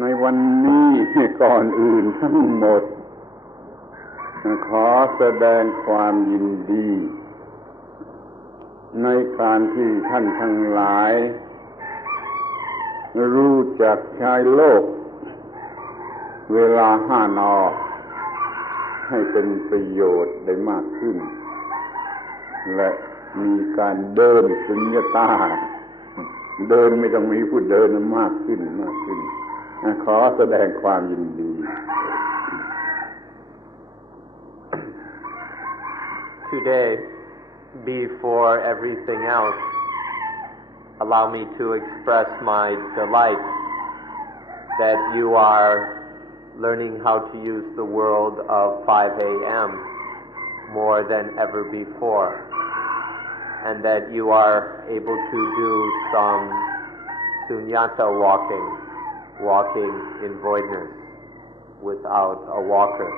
ในวันนี้ก่อนอื่นทั้งหมดขอแสดงความยินดีในการที่ท่านทั้งหลายรู้จักใช้โลกเวลา5 น.ให้เป็นประโยชน์ได้มากขึ้นและมีการเดินสุญญตาเดินไม่ต้องมีผู้เดินมากขึ้นขอแสดงความยินดี Today, before everything else, allow me to express my delight that you are learning how to use the world of 5 a.m. more than ever before, and that you are able to do some sunyata walking in voidness without a walker.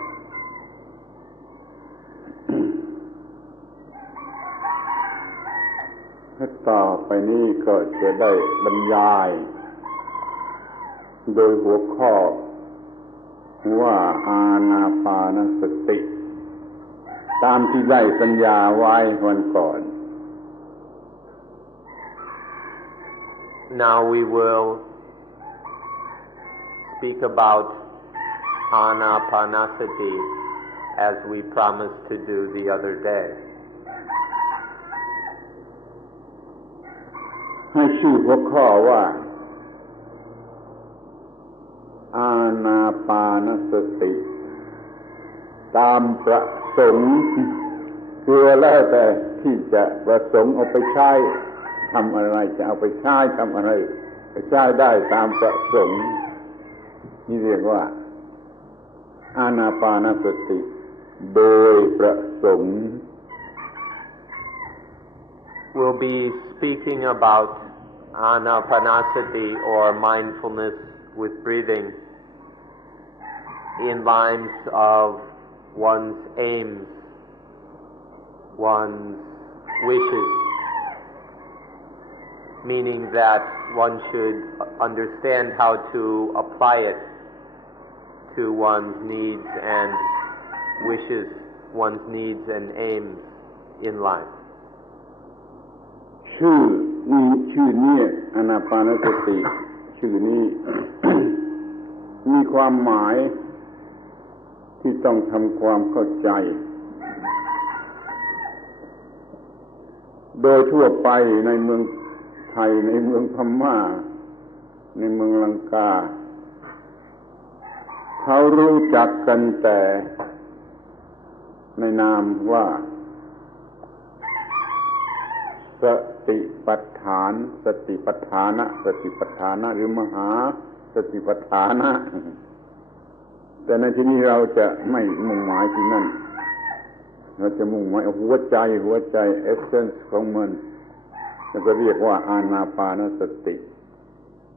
ต่อไปนี้ก็จะได้บรรยายโดยหัวข้อว่าอานาปานสติตามที่ได้สัญญาไว้วันก่อน Now we will speak about Anapanasati as we promised to do the other day. ให้ชื่อหัวข้อว่าอานาปานสติตามประสงค์คือแล้วแต่ที่จะประสงค์เอาไปใช้ทำอะไรจะเอาไปใช้ทำอะไรไปใช้ได้ตามประสงค์นี่เรียกว่าอานาปานสติโดยประสงค์ We'll be speaking about Anapanasati or mindfulness with breathing in lines of one's aims, one's wishes, meaning that one should understand how to apply it to one's needs and wishes, one's needs and aims in life. ชื่อนี้อานาปานสติชื่อนี้ มีความหมายที่ต้องทำความเข้าใจโดยทั่วไปในเมืองไทยในเมืองพม่าในเมืองลังกาเขารู้จักกันแต่ในนามว่าสติปัฏฐานสติปัฏฐานะหรือมหาสติปัฏฐานะแต่ในที่นี้เราจะไม่มุ่งหมายที่นั่นเราจะมุ่งหมายหัวใจเอเซนส์ของมันแล้วก็เรียกว่าอานาปานสติ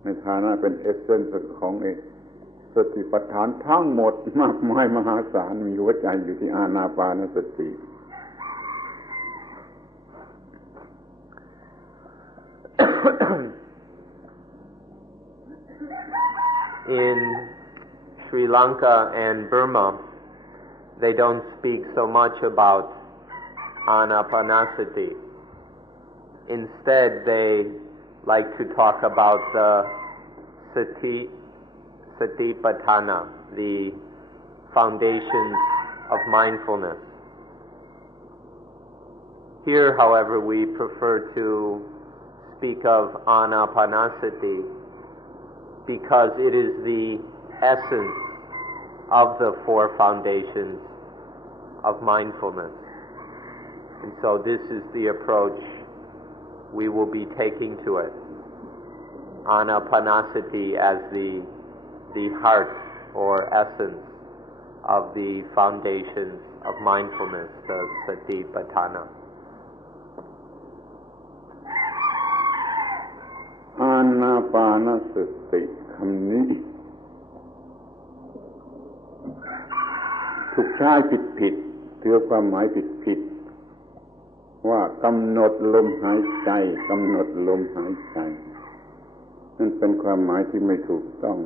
ในฐานะเป็นเอเซนส์ของสติปัฏฐานทั้งหมดมากมายมหาศาลมีหัวใจอยู่ที่อานาปานสติ In Sri Lanka and Burma, they don't speak so much about Anapanasati. Instead, they like to talk about the Satipatthana, the foundations of mindfulness. Here, however, we prefer to speak of Anapanasati because it is the essence of the 4 foundations of mindfulness. And so this is the approach we will be taking to it. Anapanasati as the heart or essence of the foundations of mindfulness, the Satipatthana. อานาปานสติคำนี้ถูกใช้ผิดถือความหมายผิดว่ากำหนดลมหายใจนั่นเป็นความหมายที่ไม่ถูกต้อง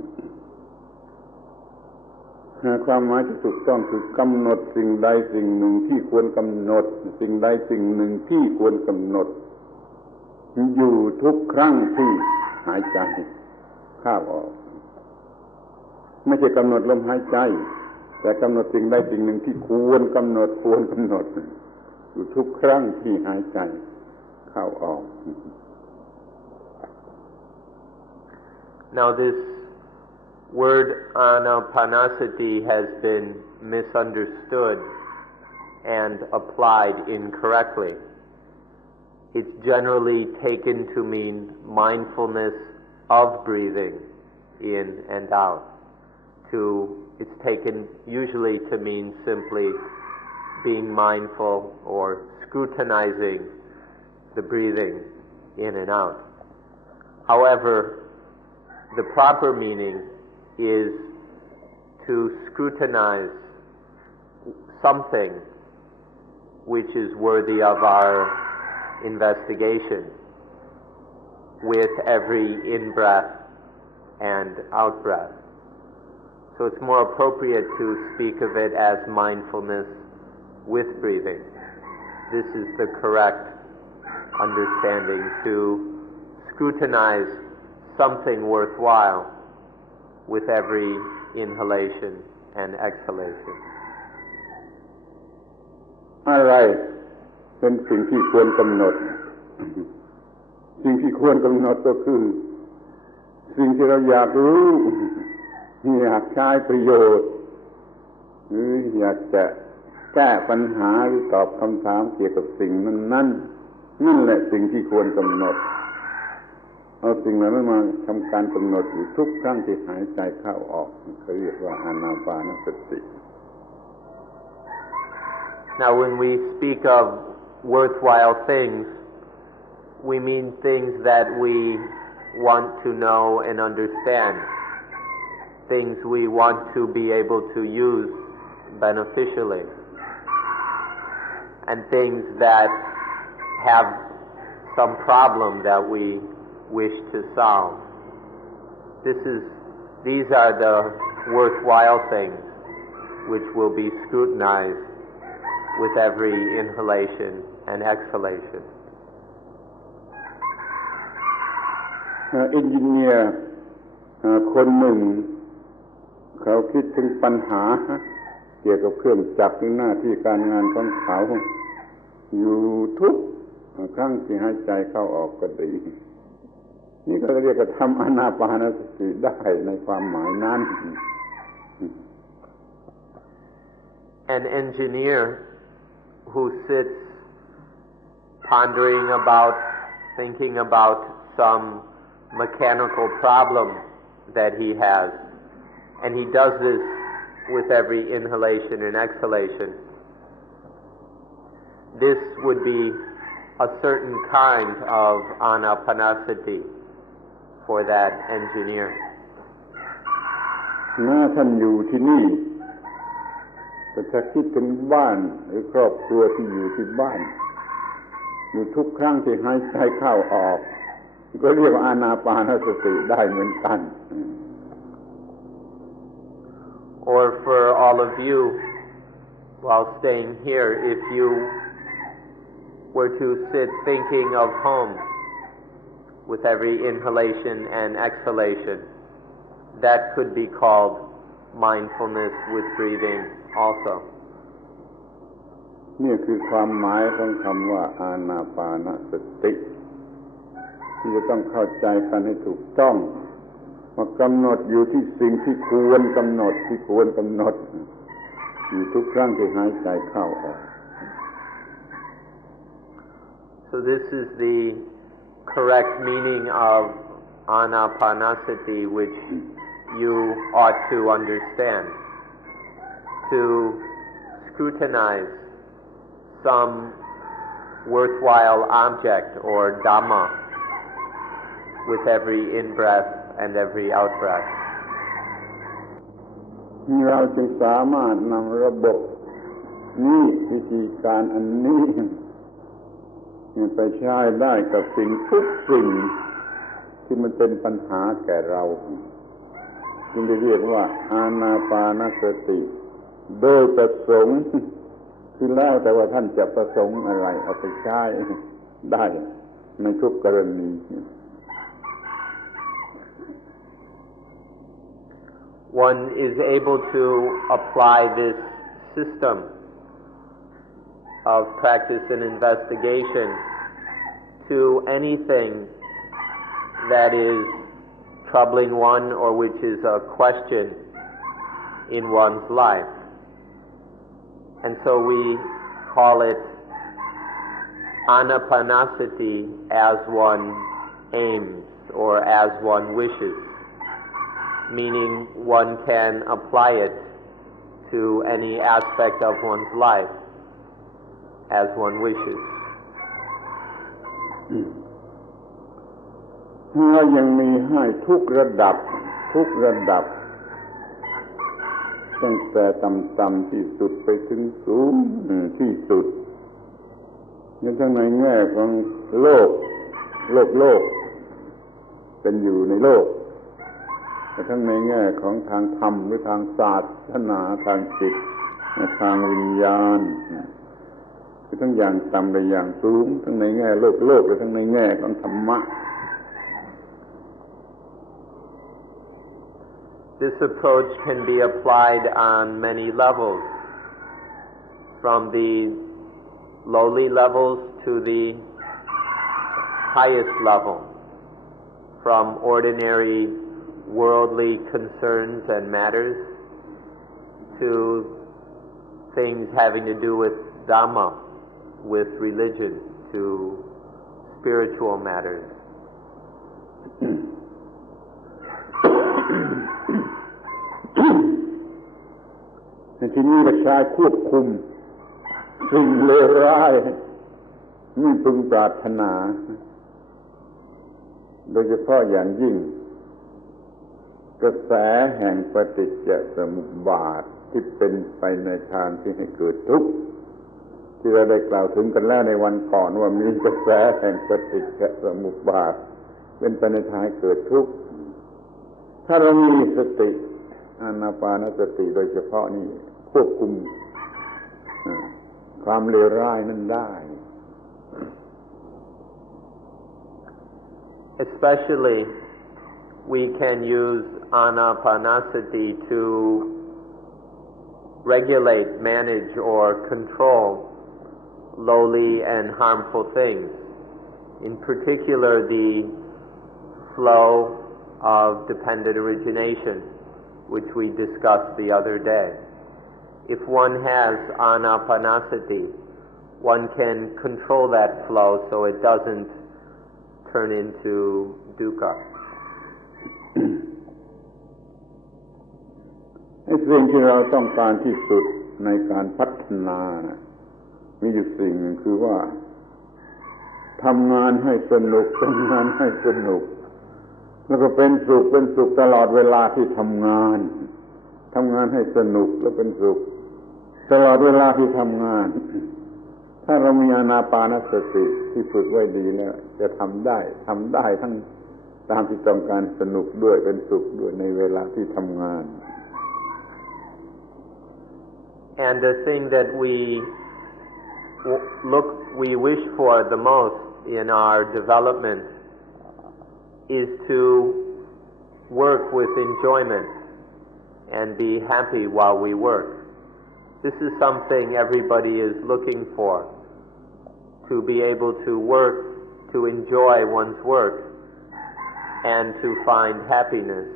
ความหมายที่ถูกต้องคือกำหนดสิ่งใดสิ่งหนึ่งที่ควรกำหนดสิ่งใดสิ่งหนึ่งที่ควรกำหนดอยู่ทุกครั้งที่หายใจเข้าออกไม่ใช่กำหนดลมหายใจแต่กำหนดสิ่งใดสิ่งหนึ่งที่ควรกำหนดอยู่ทุกครั้งที่หายใจเข้าออก Now this word Anapanasati has been misunderstood and applied incorrectly. It's generally taken to mean mindfulness of breathing in and out. It's taken usually to mean simply being mindful or scrutinizing the breathing in and out. However, the proper meaning is to scrutinize something which is worthy of our investigation with every in-breath and out-breath. So it's more appropriate to speak of it as mindfulness with breathing. This is the correct understanding, to scrutinize something worthwhile with every inhalation and exhalation. อะไรเป็นสิ่งที่ควรกำหนด สิ่งที่ควรกำหนดก็คือสิ่งที่เราอยากรู้อยากใช้ประโยชน์หรืออยากจะแก้ปัญหาหรือตอบคำถามเกี่ยวกับสิ่งนั้นนั่นแหละสิ่งที่ควรกำหนดเอาสิ่งนั้นมาทำการกำหนดอยู่ทุกครั้งที่หายใจเข้าออกเขาเรียกว่าอานาปานสติ Now when we speak of worthwhile things, we mean things that we want to know and understand, things we want to be able to use beneficially, and things that have some problem that we wish to solve. These are the worthwhile things which will be scrutinized with every inhalation and exhalation. อินจิเนียร์คนหนึ่งเขาคิดถึงปัญหาเกี่ยวกับเครื่องจักรหรือหน้าที่การงานของเขาอยู่ทุกครั้งที่หายใจเข้าออกก็ดีนี่ก็เรียกว่าทำอานาปานสติได้ในความหมายนั้น An engineer who sits pondering about, thinking about some mechanical problem that he has, and he does this with every inhalation and exhalation. This would be a certain kind of Anapanasati for that engineer. ท่านอยู่ที่นี่แต่ถ้าคิดถึงบ้านหรือครอบครัวที่อยู่ที่บ้านอยู่ทุกครั้งที่หายใจเข้าออกก็เรียกว่าอานาปานสติได้เหมือนกัน Or for all of you, while staying here, if you were to sit thinking of home with every inhalation and exhalation, that could be called mindfulness with breathing also. นี่คือความหมายของคำว่าอานาปานสติที่จะต้องเข้าใจกันให้ถูกต้องมากำหนดอยู่ที่สิ่งที่ควรกำหนดอยู่ทุกครั้งที่หายใจเข้าออก So this is the correct meaning of Anapanasati, which you ought to understand. To scrutinize some worthwhile object or Dhamma with every in-breath and every out-breath. เราจึงสามารถนำระบบนี้วิธีการอันนี้ไปใช้ได้กับสิ่งทุกสิ่งที่มันเป็นปัญหาแก่เรา จึงได้เรียกว่าอานาปานสติโดยประสงค์คือแล้วแต่ว่าท่านจะประสงค์อะไรเอาไปใช้ได้ในทุกกรณี One is able to apply this system of practice and investigation to anything that is troubling one or which is a question in one's life. And so we call it Anapanasati as one aims or as one wishes, meaning one can apply it to any aspect of one's life as one wishes. เรายังมีให้ทุกระดับตั้งแต่ต่ำๆที่สุดไปถึงสูงที่สุดนั่นทั้งในแง่ของโลกเป็นอยู่ในโลกแต่ทั้งในแง่ของทางธรรมหรือทางศาสนาทางจิตทางวิญญาณคือทั้งอย่างต่ำและอย่างสูงทั้งในแง่โลกและทั้งในแง่ของธรรมะ This approach can be applied on many levels, from the lowly levels to the highest level, from ordinary worldly concerns and matters to things having to do with Dhamma, with religion, to spiritual matters. ในที่นี้ก็ใช้ควบคุมสิ่งเลวร้ายไม่พึงปรารถนาโดยเฉพาะอย่างยิ่งกระแสแห่งปฏิจจสมุปบาทที่เป็นไปในทางที่ให้เกิดทุกข์ที่เราได้กล่าวถึงกันแล้วในวันก่อนว่ามีกระแสแห่งปฏิจจสมุปบาทเป็นไปในทางให้เกิดทุกข์ถ้าเรามีสติอานาปานสติโดยเฉพาะนี่ควบคุมความเลวร้ายนั้นได้ Especially we can use Anapanasati to regulate, manage or control lowly and harmful things. In particular, the flow of dependent origination, which we discussed the other day. If one has Anapanasati, one can control that flow so it doesn't turn into dukkha. สิ่งที่เราต้องการที่สุดในการพัฒนานะมีอยู่สิ่งหนึ่งคือว่าทำงานให้สนุกแล้วก็เป็นสุขตลอดเวลาที่ทำงานให้สนุกและเป็นสุขตลอดเวลาที่ทำงานถ้าเรามีอานาปานสติที่ฝึกไว้ดีแล้วจะทำได้ทั้งตามที่ต้องการสนุกด้วยเป็นสุขด้วยในเวลาที่ทำงาน And the thing that we wish for the most in our development is to work with enjoyment and be happy while we work. This is something everybody is looking for, to be able to work, to enjoy one's work, and to find happiness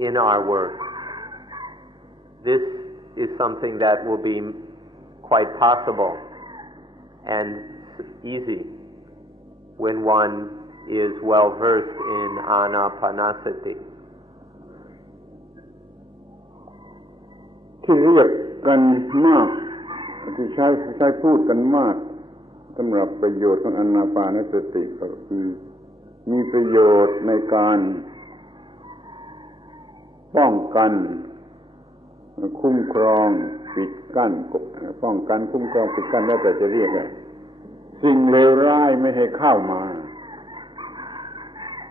in our work. This is something that will be quite possible and easy when one is well versed in Anapanasati. ที่เรียกกันมากที่ใช้พูดกันมากสำหรับประโยชน์ของอานาปานสติก็คือมีประโยชน์ในการป้องกันคุ้มครองปิดกั้นป้องกันคุ้มครองปิดกั้นแล้วแต่จะเรียกสิ่งเลวร้ายไม่ให้เข้ามา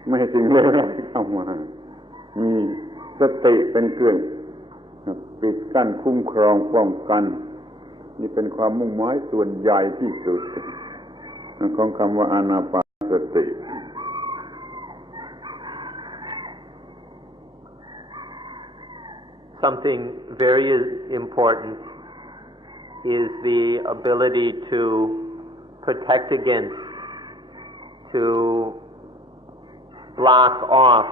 ไม่ให้สิ่งเลวร้ายเข้ามามี สติเป็นเครื่องปิดกั้นคุ้มครองป้องกันนี่เป็นความมุ่งหมายส่วนใหญ่ที่สุดของคำว่าอานาปานสติ Something very important is the ability to protect against, to block off,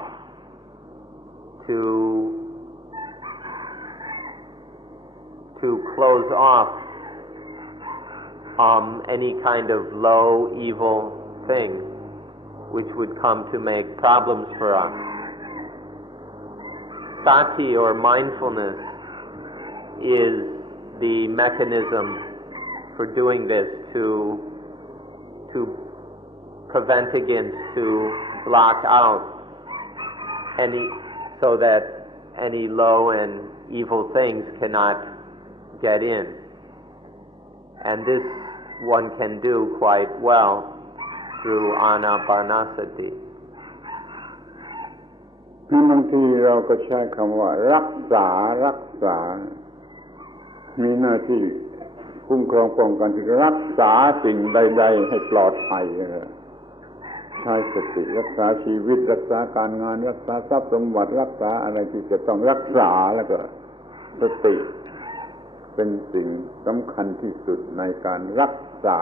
to close off any kind of low, evil thing which would come to make problems for us. Sati, or mindfulness, is the mechanism for doing this, to prevent against, to block out so that any low and evil things cannot get in. And this one can do quite well through Anapanasati. บางทีเราก็ใช้คำว่ารักษามีหน้าที่คุ้มครองป้องกันรักษาสิ่งใดๆให้ปลอดภัยใช้สติรักษาชีวิตรักษาการงานรักษาทรัพย์สมบัติรักษาอะไรที่จะต้องรักษาแล้วก็สติเป็นสิ่งสำคัญที่สุดในการรักษา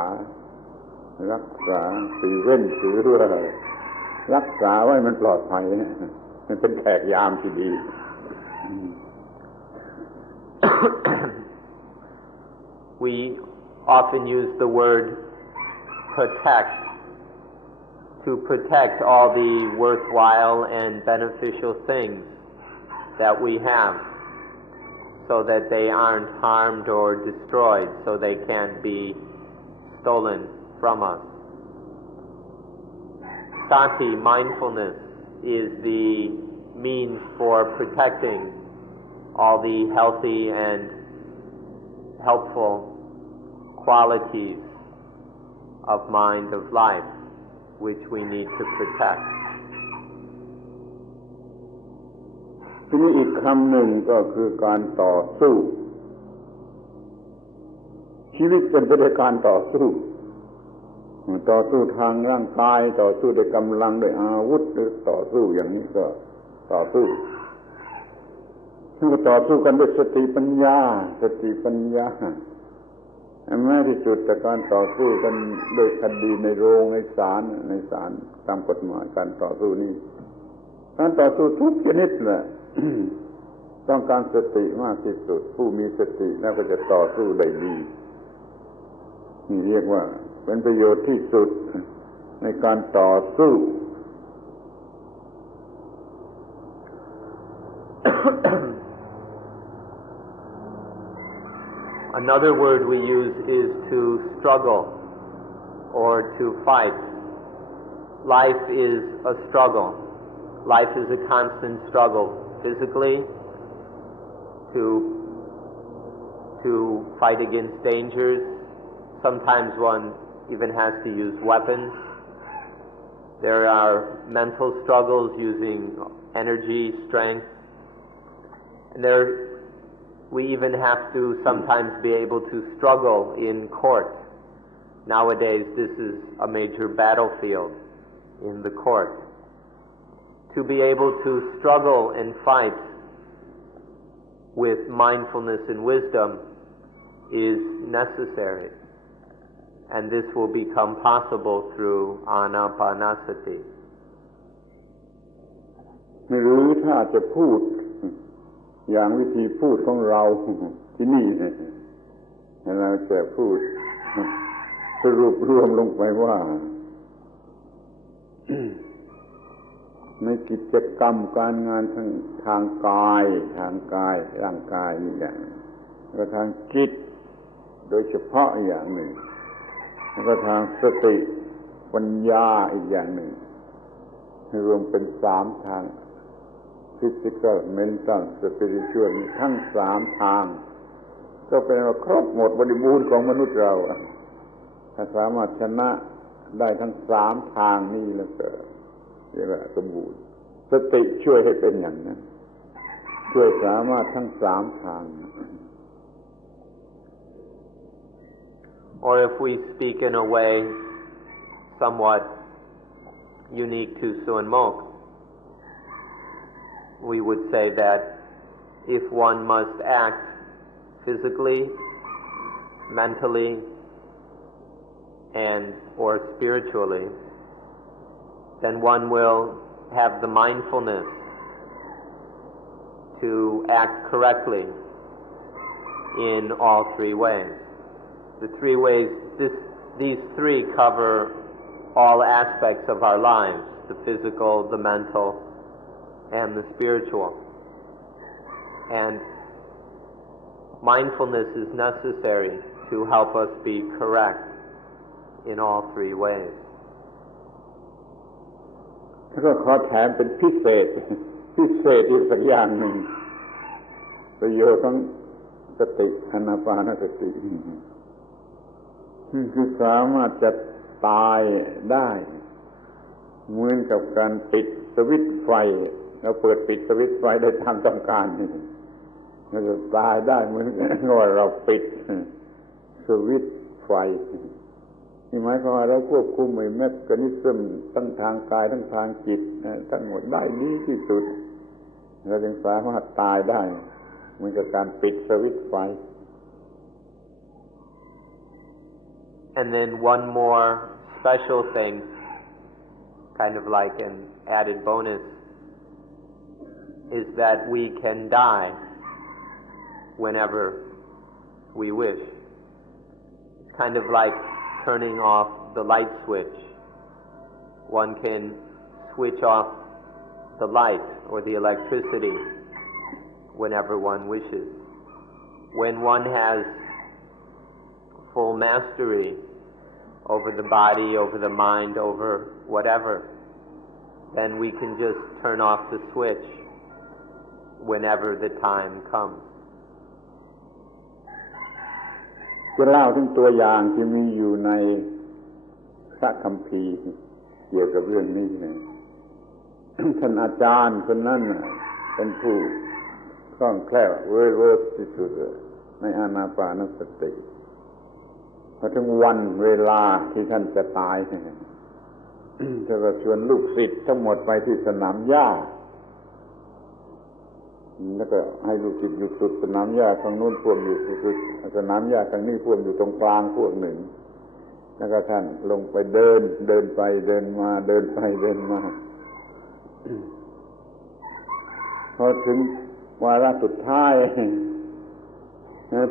ปีเว้นถือว่ารักษาไว้มันปลอดภัยมันเป็นแขกยามที่ดี We often use the word protect to protect all the worthwhile and beneficial things that we have, so that they aren't harmed or destroyed, so they can't be stolen from us. Sati, mindfulness, is the means for protecting all the healthy and helpful qualities of mind, of life, which we need to protect. ทีนี้อีกคำหนึ่งก็คือการต่อสู้ชีวิตเป็นไปด้วยการต่อสู้ทางร่างกายต่อสู้ด้วยกำลังด้วยอาวุธหรือต่อสู้อย่างนี้ก็ต่อสู้ต่อสู้กันด้วยสติปัญญาแม้ที่สุดแต่การต่อสู้กันโดยคดีในโรงในศาลตามกฎหมายการต่อสู้นี้การต่อสู้ทุกชนิดแหละต้องการสติมากที่สุดผู้มีสติแล้วก็จะต่อสู้ได้ดีนี่เรียกว่าเป็นประโยชน์ที่สุดในการต่อสู้ Another word we use is to struggle or to fight. Life is a struggle. Life is a constant struggle, physically, to fight against dangers. Sometimes one even has to use weapons. There are mental struggles using energy, strength, and we even have to sometimes be able to struggle in court. Nowadays, this is a major battlefield in the court. To be able to struggle and fight with mindfulness and wisdom is necessary, and this will become possible through Anapanasati. หรือถ้าจะพูดอย่างวิธีพูดของเราที่นี่เราจะพูดสรุปรวมลงไปว่า ในกิจกรรมการงานทางกายร่างกายนี่อย่างและทางจิตโดยเฉพาะอย่างหนึ่งแล้วก็ทางสติปัญญาอีกอย่างหนึ่งรวมเป็น3ทาง physical mental spiritual ทั้ง3ทางก็เป็นว่าครบหมดบริบูรณ์ของมนุษย์เราถ้าสามารถชนะได้ทั้ง3ทางนี้แล้วก็เรียกว่าสมบูรณ์สติช่วยให้เป็นอย่างนั้น ช่วยสามารถทั้ง3 ทาง Or if we speak in a way somewhat unique to Suan Mok, we would say that if one must act physically, mentally, and or spiritually, then one will have the mindfulness to act correctly in all 3 ways. The 3 ways, these 3 cover all aspects of our lives, the physical, the mental, and the spiritual. And mindfulness is necessary to help us be correct in all 3 ways. แล้วก็ขอแถมเป็นพิเศษอีกสักอย่างหนึ่งประโยชน์ของสติอานาปานสติคือสามารถจะตายได้เหมือนกับการปิดสวิตช์ไฟเราเปิดปิดสวิตช์ไฟได้ตามต้องการเราจะตายได้เหมือนว่าเราปิดสวิตช์ไฟนี่หมายความว่าเราควบคุมเมคานิซึมทั้งทางกายทั้งทางจิตทั้งหมดได้ดีที่สุดเราจึงสามารถตายได้เหมือนกับการปิดสวิตช์ไฟ And then one more special thing, kind of like an added bonus, is that we can die whenever we wish. It's kind of like turning off the light switch. One can switch off the light or the electricity whenever one wishes. When one has full mastery over the body, over the mind, over whatever, then we can just turn off the switch whenever the time comes. จะเล่าถึงตัวอย่างที่มีอยู่ในพระคัมภีร์เกี่ยวกับเรื่องนี้นะ ท่านอาจารย์คนนั้นเป็นผู้คล่องแคล่วเวิร์กที่สุดในอานาปานสติพอถึงวันเวลาที่ท่านจะตายท่านก็ชวนลูกศิษย์ทั้งหมดไปที่สนามหญ้าแล้วก็ให้ลูกศิษย์อยู่สุดสนามหญ้าทางโน้นพวกอยู่สุดสนามหญ้าทางนี้พวกอยู่ตรงกลางพวกหนึ่งแล้วก็ท่านลงไปเดินไปเดินมาเดินไปเดินมาพอถึงวาระสุดท้าย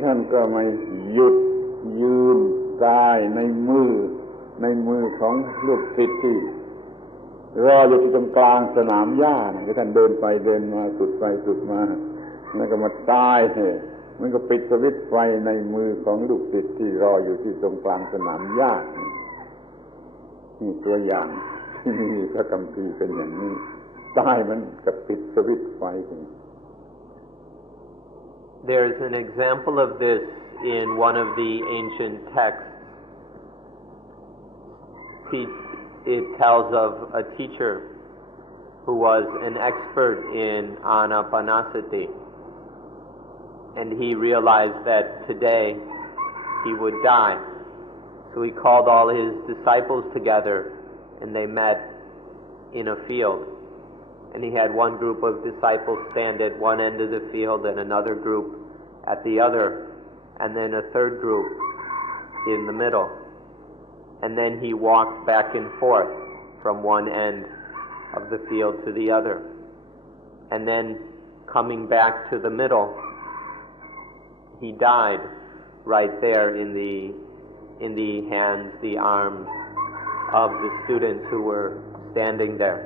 ท่านก็มาหยุดยืนกายในมือของลูกศิษย์ที่รออยู่ที่ตรงกลางสนามหญ้าเนี่ยท่านเดินไปเดินมาสุดไปสุดมาแล้วก็มาตายมันก็ปิดสวิตช์ไฟในมือของลูกศิษย์ที่รออยู่ที่ตรงกลางสนามหญ้านี่ตัวอย่างที่มีพระคัมภีร์เป็นอย่างนี้ตายมันก็ปิดสวิตช์ไฟ There's an example of this in one of the ancient texts. It tells of a teacher who was an expert in Anapanasati, and he realized that today he would die. So he called all his disciples together, and they met in a field. And he had one group of disciples stand at one end of the field and another group at the other, and then a third group in the middle. And then he walked back and forth from one end of the field to the other. And then coming back to the middle, he died right there in the hands, the arms of the students who were standing there.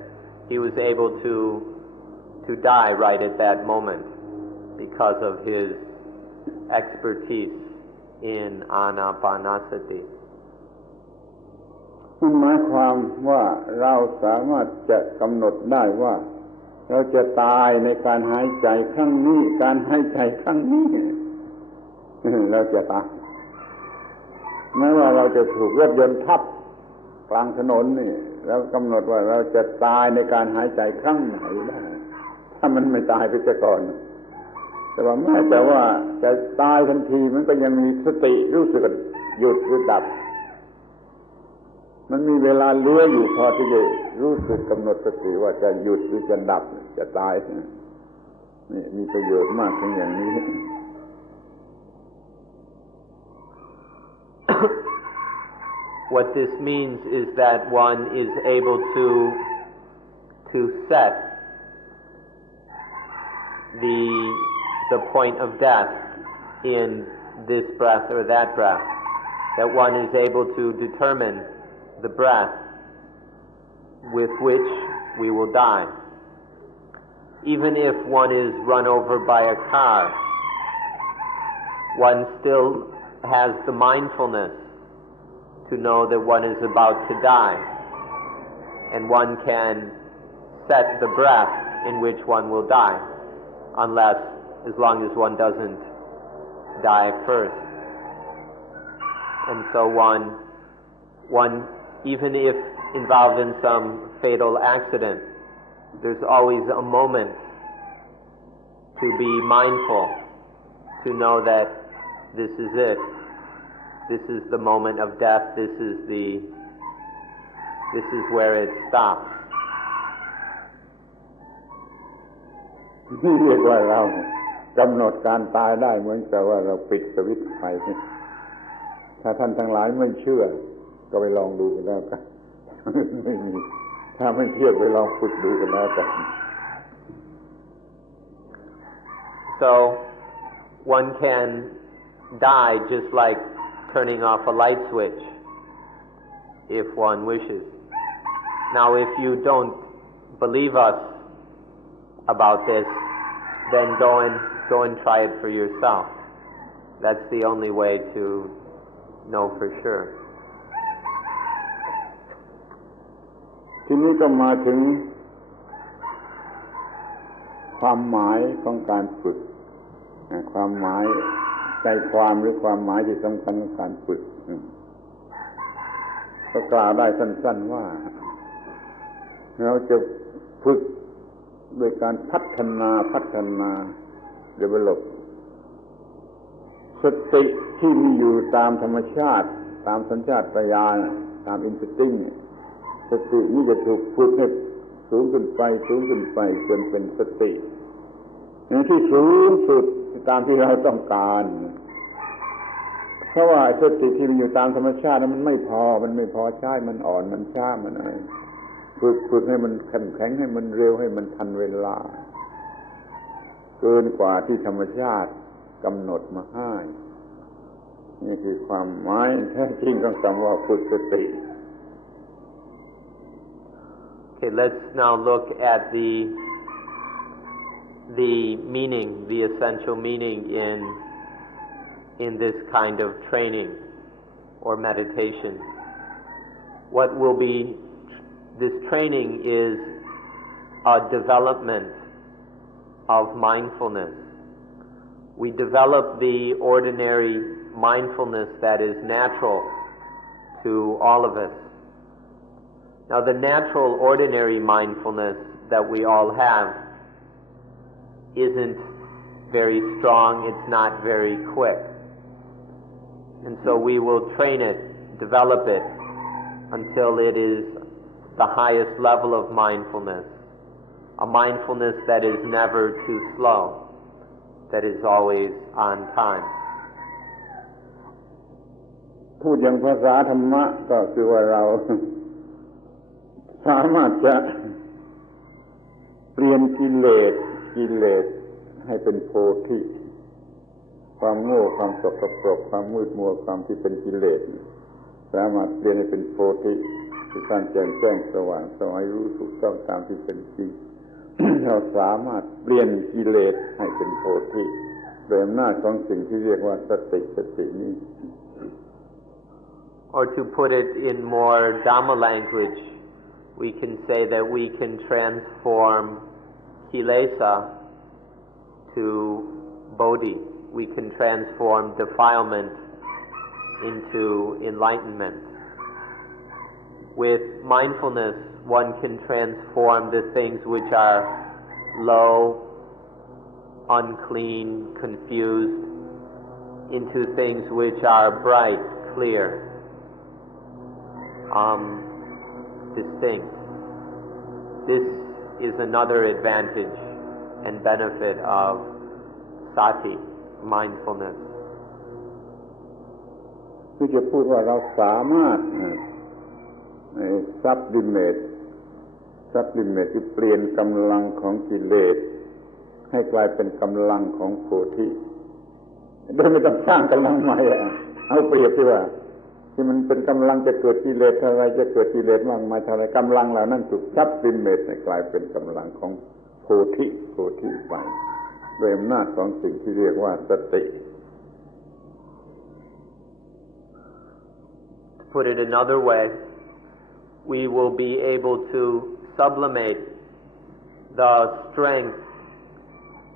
He was able to die right at that moment because of his expertise in Anapanasati. มันหมายความว่าเราสามารถจะกำหนดได้ว่าเราจะตายในการหายใจครั้งนี้การหายใจครั้งนี้เราจะตายไม่ว่าเราจะถูกรถยนต์ทับกลางถนนนี่เรากำหนดว่าเราจะตายในการหายใจครั้งไหนได้ถ้ามันไม่ตายไปซะก่อน แต่ว่าแม้แต่ว่าจะตายทันทีมันก็ยังมีสติรู้สึกหยุดหรือดับมันมีเวลาเหลืออยู่พอที่จะรู้สึกกำหนดสติว่าจะหยุดหรือจะดับจะตายนี่มีประโยชน์มากถึงอย่างนี้ What this means is that one is able to set the point of death in this breath or that breath, that one is able to determine the breath with which we will die. Even if one is run over by a car, one still has the mindfulness to know that one is about to die, and one can set the breath in which one will die, as long as one doesn't die first. And so one even if involved in some fatal accident, there's always a moment to be mindful, to know that this is it. This is the moment of death. This is where it stops. นี่เรียกว่าเรากำหนดการตายได้เหมือนกับว่าเราปิดสวิตช์ไฟถ้าท่านทั้งหลายไม่เชื่อก็ไปลองดูกันแล้วกันไม่มีถ้าไม่เชื่อไปลองฝึกดูกันแล้วกัน So one can die just like turning off a light switch if one wishes. Now if you don't believe us about this, then go and try it for yourself. That's the only way to know for sure. ทีนี้ก็มาถึงความหมายของการฝึกความหมายใจความหรือความหมายที่สำคัญของการฝึกก็กล่าวได้สั้นๆว่าเราจะฝึกโดยการพัฒนา develop สติที่มีอยู่ตามธรรมชาติตามสัญชาตญาณตาม instinct สตินี้จะถูกฝึกให้สูงขึ้นไปจนเป็นสติที่สูงสุดตามที่เราต้องการเพราะว่าสติที่มีอยู่ตามธรรมชาตินั้นมันไม่พอใช้มันอ่อนมันช้ามันอะไรฝึกให้มันแข็งให้มันเร็วให้มันทันเวลาเกินกว่าที่ธรรมชาติกำหนดมาให้นี่คือความหมายแท้จริงของคำว่าฝึกสติ Okay, let's now look at the meaning, the essential meaning in this kind of training or meditation. What will be this training is a development of mindfulness. We develop the ordinary mindfulness that is natural to all of us. Now, the natural, ordinary mindfulness that we all have isn't very strong, it's not very quick. And so we will train it, develop it, until it is the highest level of mindfulness, a mindfulness that is never too slow, that is always on time. พูดอย่างภาษาธรรมะก็คือว่าเราสามารถจะเปลี่ยนกิเลสให้เป็นโพธิความโง่ความสกปรกความมืดมัวความที่เป็นกิเลสสามารถเปลี่ยนให้เป็นโพธิคือการแจ้งสว่างสวายรู้ถูกต้องตามที่เป็นจริง เราสามารถเปลี่ยนกิเลสให้เป็นโพธิโดยอำนาจของสิ่งที่เรียกว่าสตินี้ Or to put it in more Dhamma language, we can say that we can transform kilesa to bodhi. We can transform defilement into enlightenment. With mindfulness, one can transform the things which are low, unclean, confused, into things which are bright, clear, distinct. This is another advantage and benefit of sati, mindfulness. คือจะพูดว่าเราสามารถซับลิเมตคือเปลี่ยนกำลังของกิเลสให้กลายเป็นกำลังของโพธิโดยไม่ต้องสร้างกำลังใหม่เอาเปรียบที่ว่าที่มันเป็นกำลังจะเกิดกิเลสเท่าไรจะเกิดกิเลสมากมายเท่าไรกำลังเหล่านั้นถูกซับลิเมตให้กลายเป็นกำลังของโพธิไปโดยอำนาจของสิ่งที่เรียกว่าสติ Put it another way, we will be able to sublimate the strength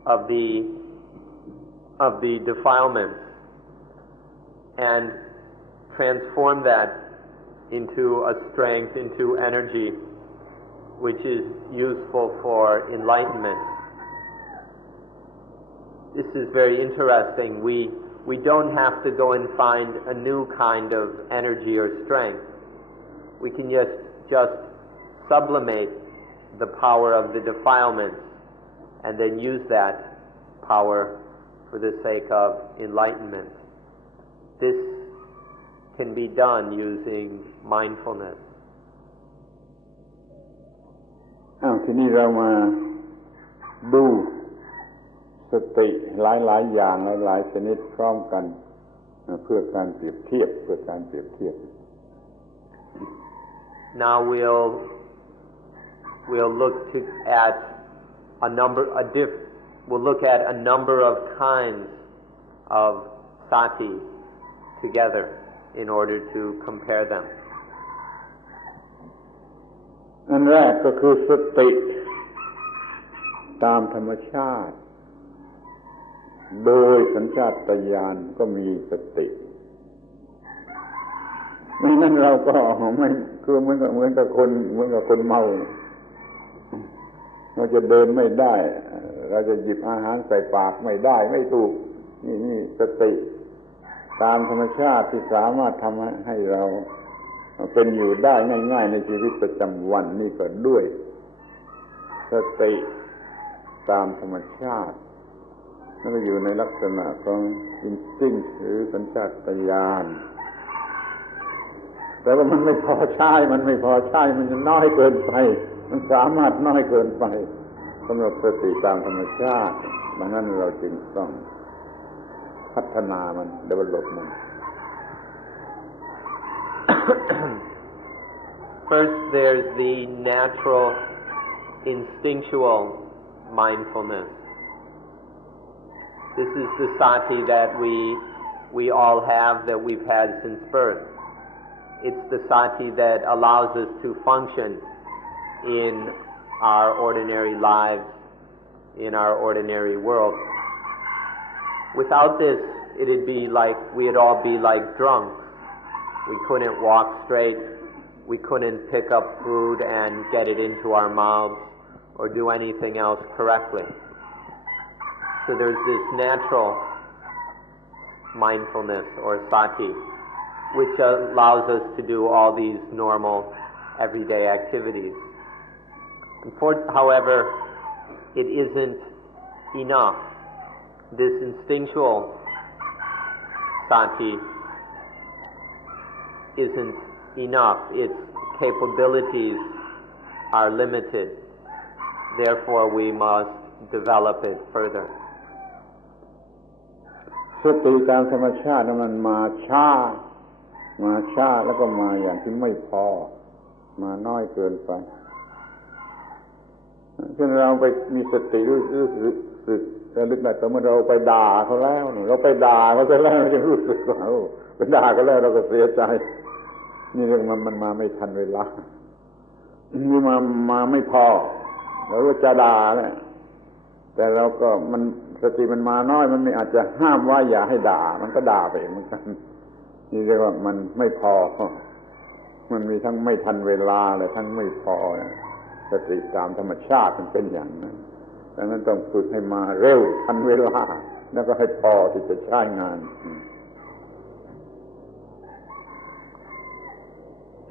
of the defilements and transform that into a strength, into energy, which is useful for enlightenment. This is very interesting. We don't have to go and find a new kind of energy or strength. We can just sublimate the power of the defilements and then use that power for the sake of enlightenment. This can be done using mindfulness. ทีนี้เรามาดูสติหลายๆอย่างหลายๆชนิดพร้อมกันเพื่อการเปรียบเทียบNow we'll look at a number of kinds of sati together in order to compare them. อันแรกก็คือสติตามธรรมชาติโดยสัญชาตญาณก็มีสติไม่งั้นเราก็ไม่คือเหมือนกับคนเมาเราจะเดินไม่ได้เราจะหยิบอาหารใส่ปากไม่ได้ไม่ถูกนี่สติตามธรรมชาติที่สามารถทำให้เราเป็นอยู่ได้ง่ายๆในชีวิตประจำวันนี่ก็ด้วยสติตามธรรมชาตินั่นก็อยู่ในลักษณะของอินสติ้งหรือสัญชาตญาณแต่ว่ามันไม่พอใช้มันจะน้อยเกินไปมันสามารถน้อยเกินไปสำหรับสติตามธรรมชาติดังนั้นเราจึงต้องพัฒนามัน develop มัน First, there's the natural, instinctual mindfulness. This is the sati that we all have, that we've had since birth. It's the sati that allows us to function in our ordinary lives, in our ordinary world. Without this, we'd all be like drunks. We couldn't walk straight. We couldn't pick up food and get it into our mouths or do anything else correctly. So there's this natural mindfulness or sati, which allows us to do all these normal, everyday activities. However, it isn't enough. This instinctual sati isn't enough. Its capabilities are limited. Therefore, we must develop it further. สติตามธรรมชาติมันมาช้าแล้วก็มาอย่างที่ไม่พอมาน้อยเกินไปเช่นเราไปมีสติรู้สึกระลึกได้แต่เมื่อเราไปด่าเขาแล้วเราไปด่าเขาแล้วเราจะรู้สึกว่าไปด่าเขาแล้วเราก็เสียใจนี่เรื่องมันมาไม่ทันเวลานี่มาไม่พอเราจะด่าแหละแต่เราก็สติมันมาน้อยมันไม่อาจจะห้ามว่าอย่าให้ด่ามันก็ด่าไปเหมือนกันนี่เรียกว่ามันไม่พอมันมีทั้งไม่ทันเวลาและทั้งไม่พอสติตามธรรมชาติมันเป็นอย่างนั้น ดังนั้นต้องฝึกให้มาเร็วทันเวลาแล้วก็ให้พอที่จะใช้งาน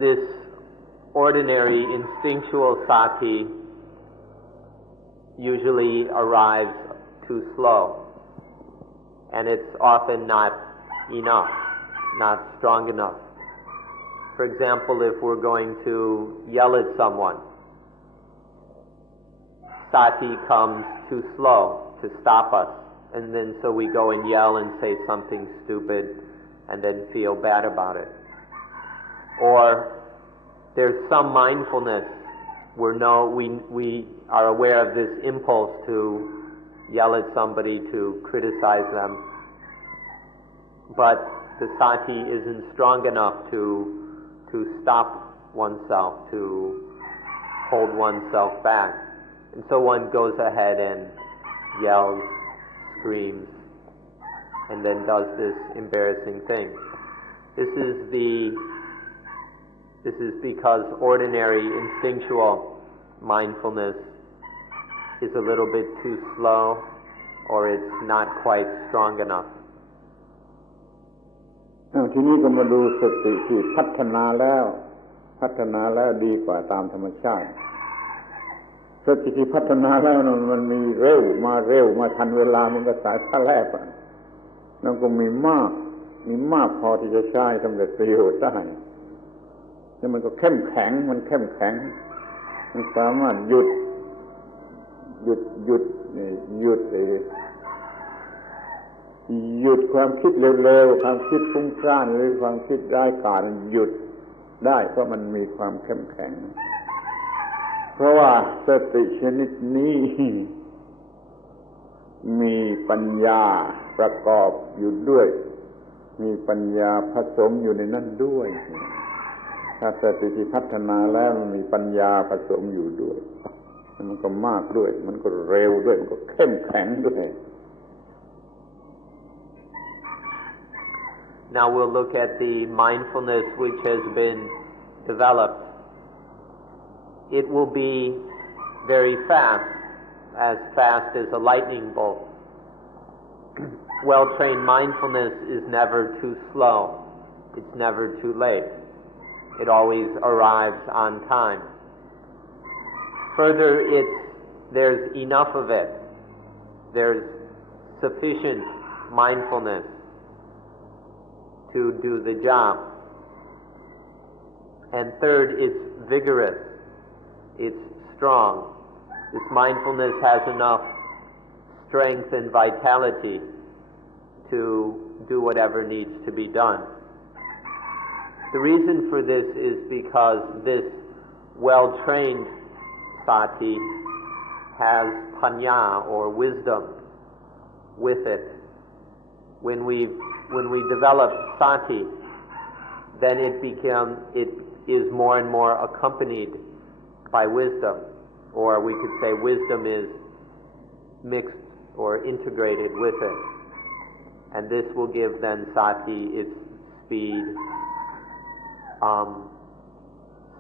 This ordinary instinctual sati usually arrives too slow, and it's often not enough, not strong enough. For example, if we're going to yell at someone, sati comes too slow to stop us, and then so we go and yell and say something stupid and then feel bad about it. Or there's some mindfulness, we are aware of this impulse to yell at somebody, to criticize them, but the sati isn't strong enough to stop oneself, to hold oneself back. And so one goes ahead and yells, screams, and then does this embarrassing thing. This is because ordinary instinctual mindfulness is a little bit too slow, or it's not quite strong enough. ทีนี้ก็มาดูสติที่พัฒนาแล้วดีกว่าตามธรรมชาติสติที่พัฒนาแล้วมันมีเร็วมาทันเวลามันก็สายพระแลบแล้วก็มีมากพอที่จะใช้สำเร็จประโยชน์ได้แล้วมันก็เข้มแข็งมันสามารถหยุดความคิดเร็วๆความคิดฟุ้งซ่านหรือความคิดร้ายกาจหยุดได้เพราะมันมีความเข้มแข็งเพราะว่าสติชนิดนี้มีปัญญาประกอบอยู่ด้วยมีปัญญาผสมอยู่ในนั้นด้วยถ้าสติที่พัฒนาแล้วมันมีปัญญาผสมอยู่ด้วยมันก็มากด้วยมันก็เร็วด้วยมันก็เข้มแข็งด้วย Now we'll look at the mindfulness which has been developed. It will be very fast as a lightning bolt. Well-trained mindfulness is never too slow. It's never too late. It always arrives on time. Further, there's enough of it. There's sufficient mindfulness to do the job. And third, it's vigorous. It's strong. This mindfulness has enough strength and vitality to do whatever needs to be done. The reason for this is because this well-trained sati has panya, or wisdom, with it. When we develop sati, then it is more and more accompanied by wisdom, or we could say wisdom is mixed or integrated with it. And this will give then sati its speed,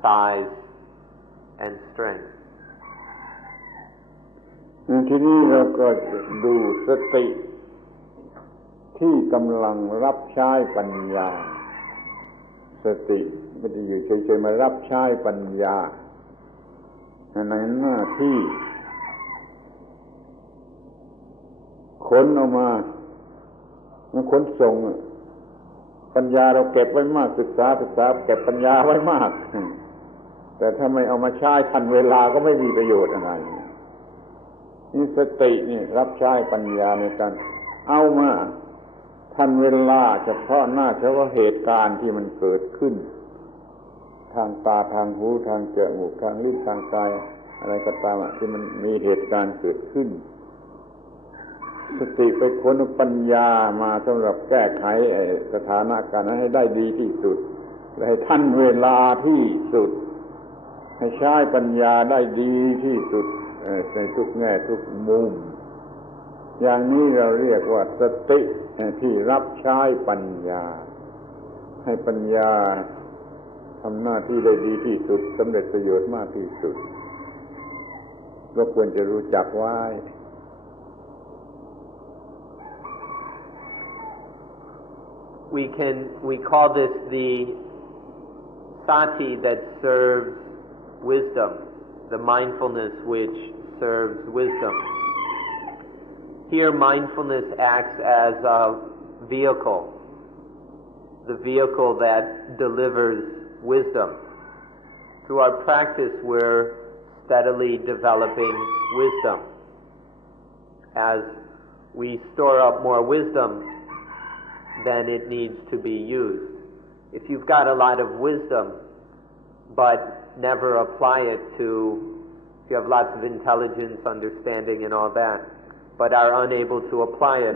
size, and strength. ทีนี้เราก็ดูสติที่กำลังรับใช้ปัญญาสติไม่ได้อยู่เฉยๆมารับใช้ปัญญาในหน้าที่ขนออกมามันขนส่งปัญญาเราเก็บไว้มากศึกษาเก็บปัญญาไว้มากแต่ถ้าไม่เอามาใช้ทันเวลาก็ไม่มีประโยชน์อะไรนี่สตินี่รับใช้ปัญญาในการเอามาทันเวลาเฉพาะหน้าเฉพาะเหตุการณ์ที่มันเกิดขึ้นทางตาทางหูทางจมูกทางลิ้นทางกายอะไรก็ตามที่มันมีเหตุการณ์เกิดขึ้นสติไปค้นปัญญามาสำหรับแก้ไขสถานการณ์นั้นให้ได้ดีที่สุดและให้ทันเวลาที่สุดให้ใช้ปัญญาได้ดีที่สุดในทุกแง่ทุกมุมอย่างนี้เราเรียกว่าสติที่รับใช้ปัญญาให้ปัญญาทำหน้าที่ได้ดีที่สุดสำเร็จประโยชน์มากที่สุด ก็ควรจะรู้จักไว้ We call this the sati that serves wisdom, the mindfulness which serves wisdom. Here mindfulness acts as a vehicle, the vehicle that delivers wisdom. Through our practice, we're steadily developing wisdom. As we store up more wisdom, then it needs to be used. If you've got a lot of wisdom, but never apply it to, if you have lots of intelligence, understanding and all that, but are unable to apply it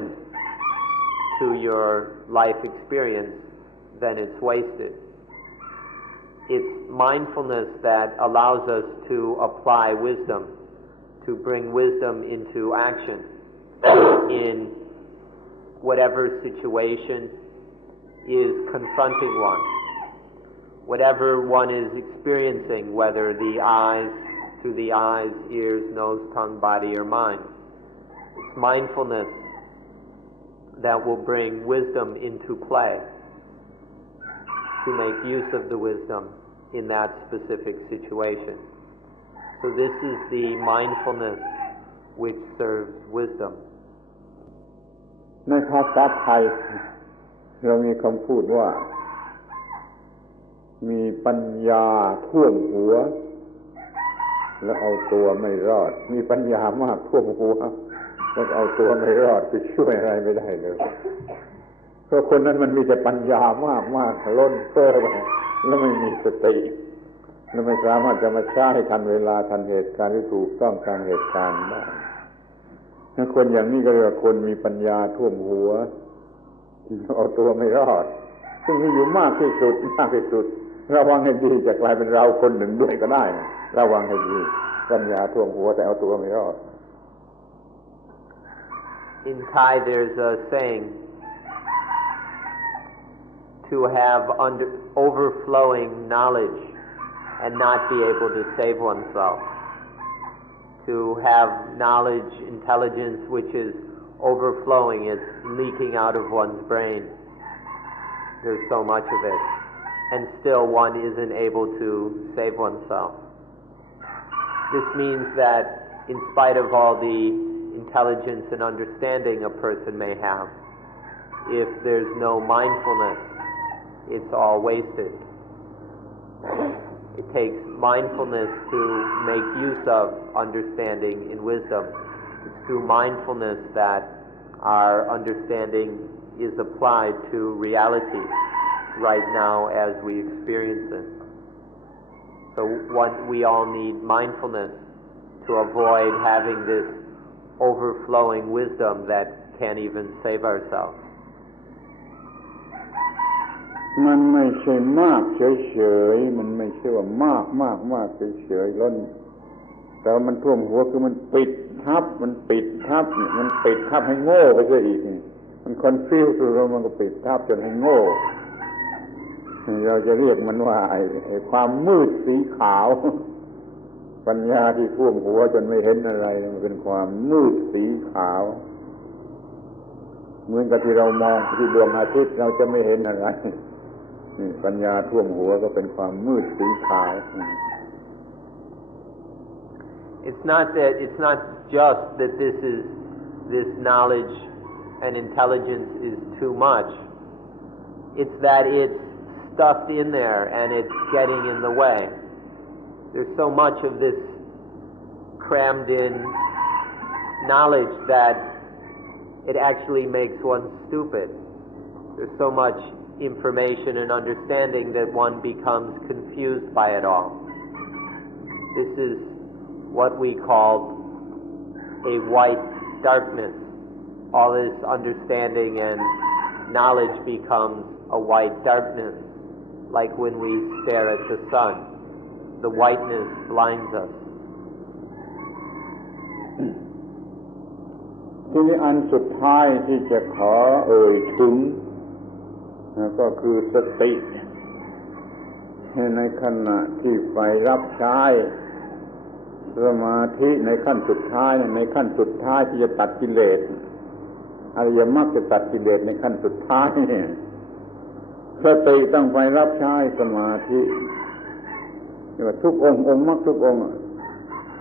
to your life experience, then it's wasted. It's mindfulness that allows us to apply wisdom, to bring wisdom into action in whatever situation is confronting one, whatever one is experiencing, whether through the eyes, ears, nose, tongue, body, or mind. It's mindfulness that will bring wisdom into play, to make use of the wisdom in that specific situation. So this is the mindfulness which serves wisdom. ในภาษาไทยเรามีคำพูดว่ามีปัญญาท่วมหัวแล้วเอาตัวไม่รอดมีปัญญามากท่วมหัวแล้วเอาตัวไม่รอดจะช่วยอะไรไม่ได้เลยเพราะคนนั้นมันมีแต่ปัญญามากล้นเฟ้อไปแล้วไม่มีสติแล้วไม่สามารถจะมาใช้ทันเวลาทันเหตุการณ์ที่ถูกต้องตามเหตุการณ์ได้คนอย่างนี้ก็เรียกว่าคนมีปัญญาท่วมหัวเอาตัวไม่รอดซึ่งมีอยู่มากที่สุดระวังให้ดีจะกลายเป็นเราคนหนึ่งด้วยก็ได้ระวังให้ดีปัญญาท่วมหัวแต่เอาตัวไม่รอด In Thai there's a saying, to have overflowing knowledge and not be able to save oneself. To have knowledge, intelligence which is overflowing, it's leaking out of one's brain. There's so much of it. And still one isn't able to save oneself. This means that in spite of all the intelligence and understanding a person may have, if there's no mindfulness, it's all wasted. It takes mindfulness to make use of understanding in wisdom. It's through mindfulness that our understanding is applied to reality right now as we experience it. So we all need mindfulness to avoid having this overflowing wisdom that can't even save ourselves. มันไม่ใช่มากเฉยๆมันไม่ใช่ว่ามากเฉยๆล้นแต่มันท่วมหัวคือมันปิดทับมันปิดทับให้โง่ไปซะอีกมันคอนฟิวส์เรามันก็ปิดทับจนให้โง่เราจะเรียกมันว่าไอ้ความมืดสีขาวปัญญาที่ท่วมหัวจนไม่เห็นอะไรมันเป็นความมืดสีขาวเหมือนกับที่เรามองที่ดวงอาทิตย์เราจะไม่เห็นอะไรนี่ปัญญาท่วมหัวก็เป็นความมืดสีขาว It's not just that this knowledge and intelligence is too much. It's that it's stuffed in there and it's getting in the way. There's so much of this crammed in knowledge that it actually makes one stupid. There's so much information and understanding that one becomes confused by it all. This is what we call a white darkness. All this understanding and knowledge becomes a white darkness, like when we stare at the sun. The whiteness blinds us. ทีนี้อันสุดท้ายที่จะขอเอ่ยถึงก็คือสติในขณะที่ไปรับใช้ สมาธิในขั้นสุดท้ายในขั้นสุดท้ายที่จะตัดกิเลสอริยมรรคจะตัดกิเลสในขั้นสุดท้ายเนี่ยสติต้องไปรับใช้สมาธิทุกองค์มรรคทุกองค์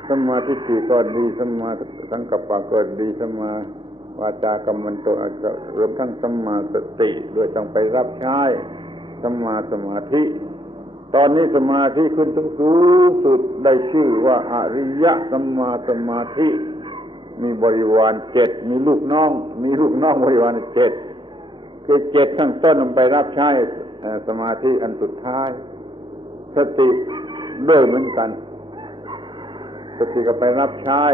สัมมาทิฏฐิก็ดีสัมมาสังกัปปะก็ดีสัมมาวาจากัมมันโตรวมทั้งสัมมาสติด้วยต้องไปรับใช้สัมมาสมาธิตอนนี้สมาธิขึ้นถึงสูงสุดได้ชื่อว่าอริยสัมมาสมาธิมีบริวาร7มีลูกน้องบริวาร7คือ7ทั้งต้นไปรับใช้สมาธิอันสุดท้ายสติด้วยเหมือนกันสติก็ไปรับใช้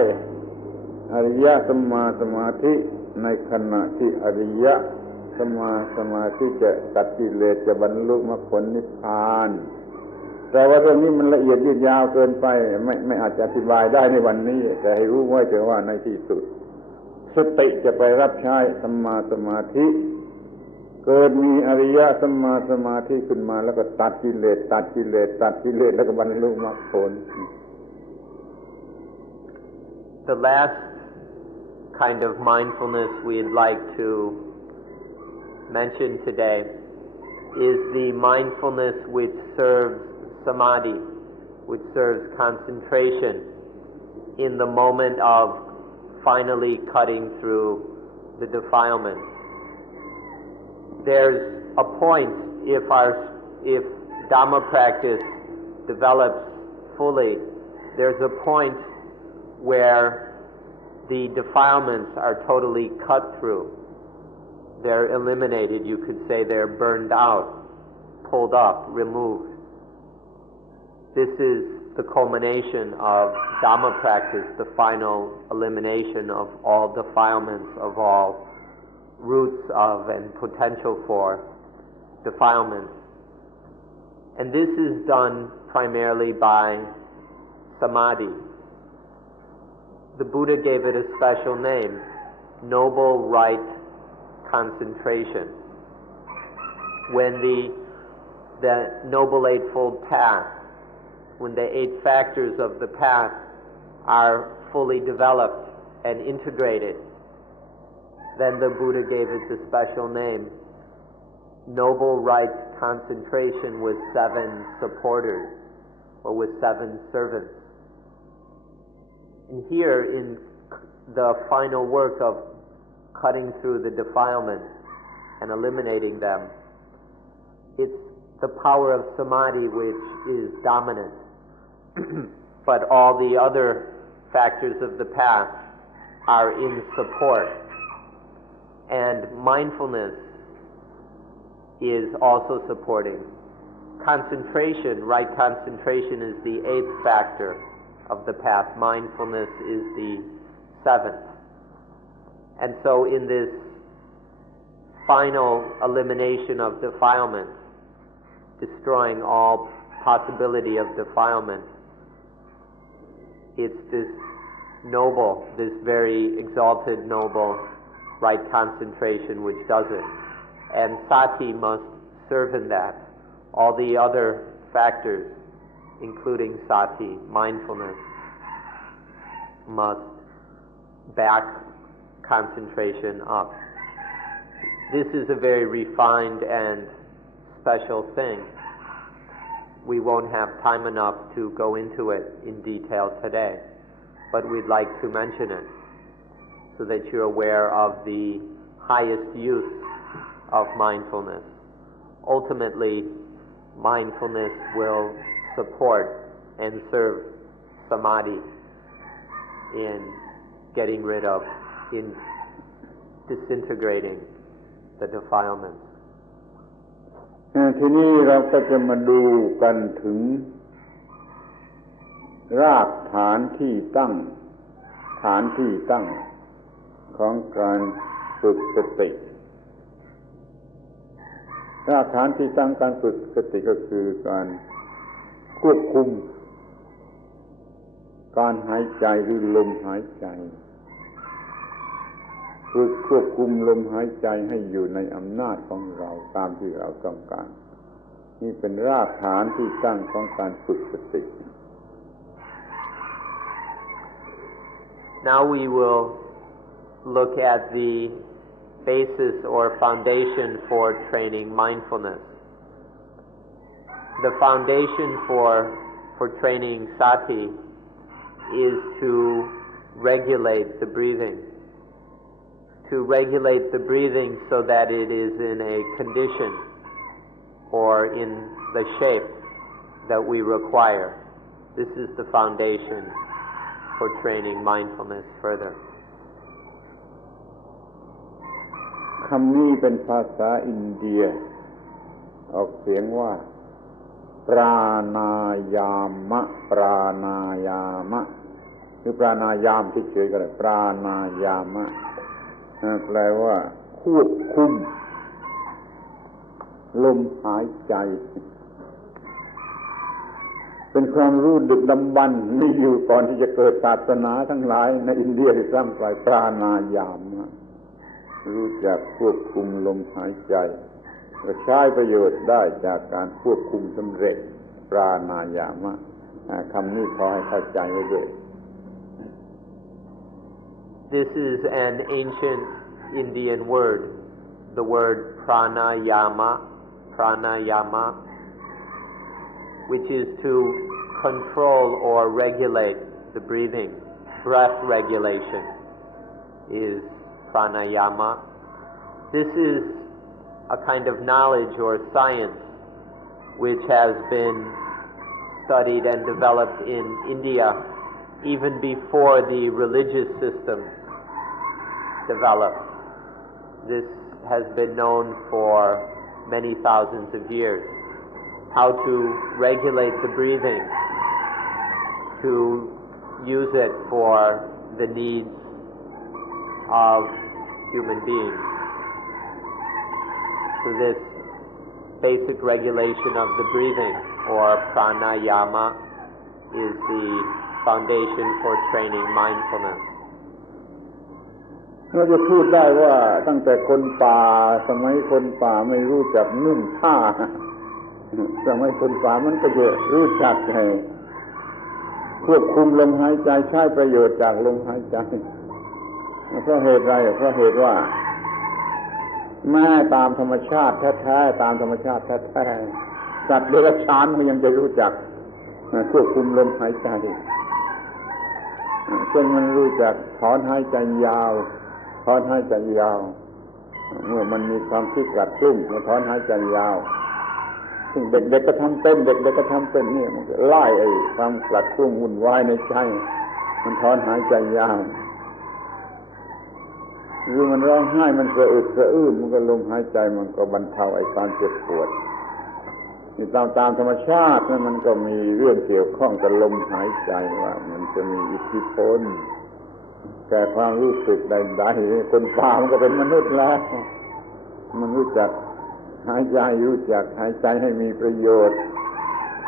อริยสัมมาสมาธิในขณะที่อริยสัมมาสมาธิจะตัดกิเลสจะบรรลุมรรคผลนิพพานแต่ว่าเรื่องนี้มันละเอียดยืดยาวเกินไปไม่อาจจะอธิบายได้ในวันนี้แต่ให้รู้ไว้เถอะว่าในที่สุดสติจะไปรับใช้สัมมาสมาธิเกิดมีอริยสัมมาสมาธิขึ้นมาแล้วก็ตัดกิเลสแล้วก็บรรลุมรรคผล The last kind of mindfulness we'd like to mention today is the mindfulness which serves samadhi, which serves concentration in the moment of finally cutting through the defilement. There's a point if Dhamma practice develops fully, there's a point where the defilements are totally cut through. They're eliminated, you could say they're burned out, pulled up, removed. This is the culmination of Dhamma practice, the final elimination of all defilements, of all roots of and potential for defilements. And this is done primarily by samadhi. The Buddha gave it a special name, noble right concentration. When the Noble Eightfold Path, when the 8 factors of the path are fully developed and integrated, then the Buddha gave it the special name, noble right concentration with 7 supporters, or with 7 servants. And here in the final work of cutting through the defilements and eliminating them, it's the power of samadhi which is dominant. But all the other factors of the path are in support. And mindfulness is also supporting. Concentration, right concentration, is the 8th factor of the path. Mindfulness is the 7th. And so in this final elimination of defilement, destroying all possibility of defilement, it's this noble, this very exalted, noble right concentration which does it. And sati must serve in that. All the other factors, including sati, mindfulness, must back concentration up. This is a very refined and special thing. We won't have time enough to go into it in detail today, but we'd like to mention it so that you're aware of the highest use of mindfulness. Ultimately, mindfulness will support and serve samadhi in getting rid of, in disintegrating the defilements. ทีนี้เราก็จะมาดูกันถึงรากฐานที่ตั้งของการฝึกสติรากฐานที่ตั้งการฝึกสติก็คือการควบคุมการหายใจหรือลมหายใจฝึกควบคุมลมหายใจให้อยู่ในอำนาจของเราตามที่เราต้องการนี่เป็นรากฐานที่ตั้งของการฝึกสติ Now we will look at the basis or foundation for training mindfulness. The foundation for training sati is to regulate the breathing. To regulate the breathing so that it is in a condition or in the shape that we require. This is the foundation for training mindfulness further. คำนี้เป็นภาษาอินเดียออกเสียงว่าปราณายามะปราณายามะหรือปราณายามเฉยๆก็ได้ปราณายามะแปลว่าควบคุมลมหายใจเป็นความรู้ดึกดำบรรพ์มีอยู่ก่อนที่จะเกิดศาสนาทั้งหลายในอินเดียที่สร้างไปปราณายามะรู้จักควบคุมลมหายใจและใช้ประโยชน์ได้จากการควบคุมสำเร็จปราณายามะคำนี้ขอให้เข้าใจไว้ด้วย This is an ancient Indian word, the word pranayama, which is to control or regulate the breathing. Breath regulation is pranayama. This is a kind of knowledge or science which has been studied and developed in India even before the religious system developed. This has been known for many thousands of years. How to regulate the breathing, to use it for the needs of human beings. So this basic regulation of the breathing, or pranayama, is the foundation for training mindfulness. เราจะพูดได้ว่าตั้งแต่คนป่าสมัยคนป่าไม่รู้จักนุ่งผ้าสมัยคนป่ามันก็จะรู้จักควบคุมลมหายใจใช้ประโยชน์จากลมหายใจเพราะเหตุไรเพราะเหตุว่าแม้ตามธรรมชาติแท้ๆตามธรรมชาติแท้ๆสัตว์เดรัจฉานมันยังจะรู้จักควบคุมลมหายใจเช่นมันรู้จักถอนหายใจยาวถอนหายใจยาวเมื่อมันมีความคิดกลัดกลุ้มมันถอนหายใจยาวซึ่งเด็กๆก็ทำเป็นเด็กๆก็ทำเป็นนี่มันไล่ไอ้ความกลัดกลุ้มวุ่นวายในใจมันถอนหายใจยาวหรือมันร้องไห้มันสะอึกสะอื้นมันก็ลมหายใจมันก็บรรเทาไอ้ความเจ็บปวดนี่ตามธรรมชาติมันก็มีเรื่องเกี่ยวข้องกับลมหายใจว่ามันจะมีอิทธิพลแก่ความรู้สึกใดๆคนป่ามันก็เป็นมนุษย์แล้วมันรู้จักหายใจรู้จักหายใจให้มีประโยชน์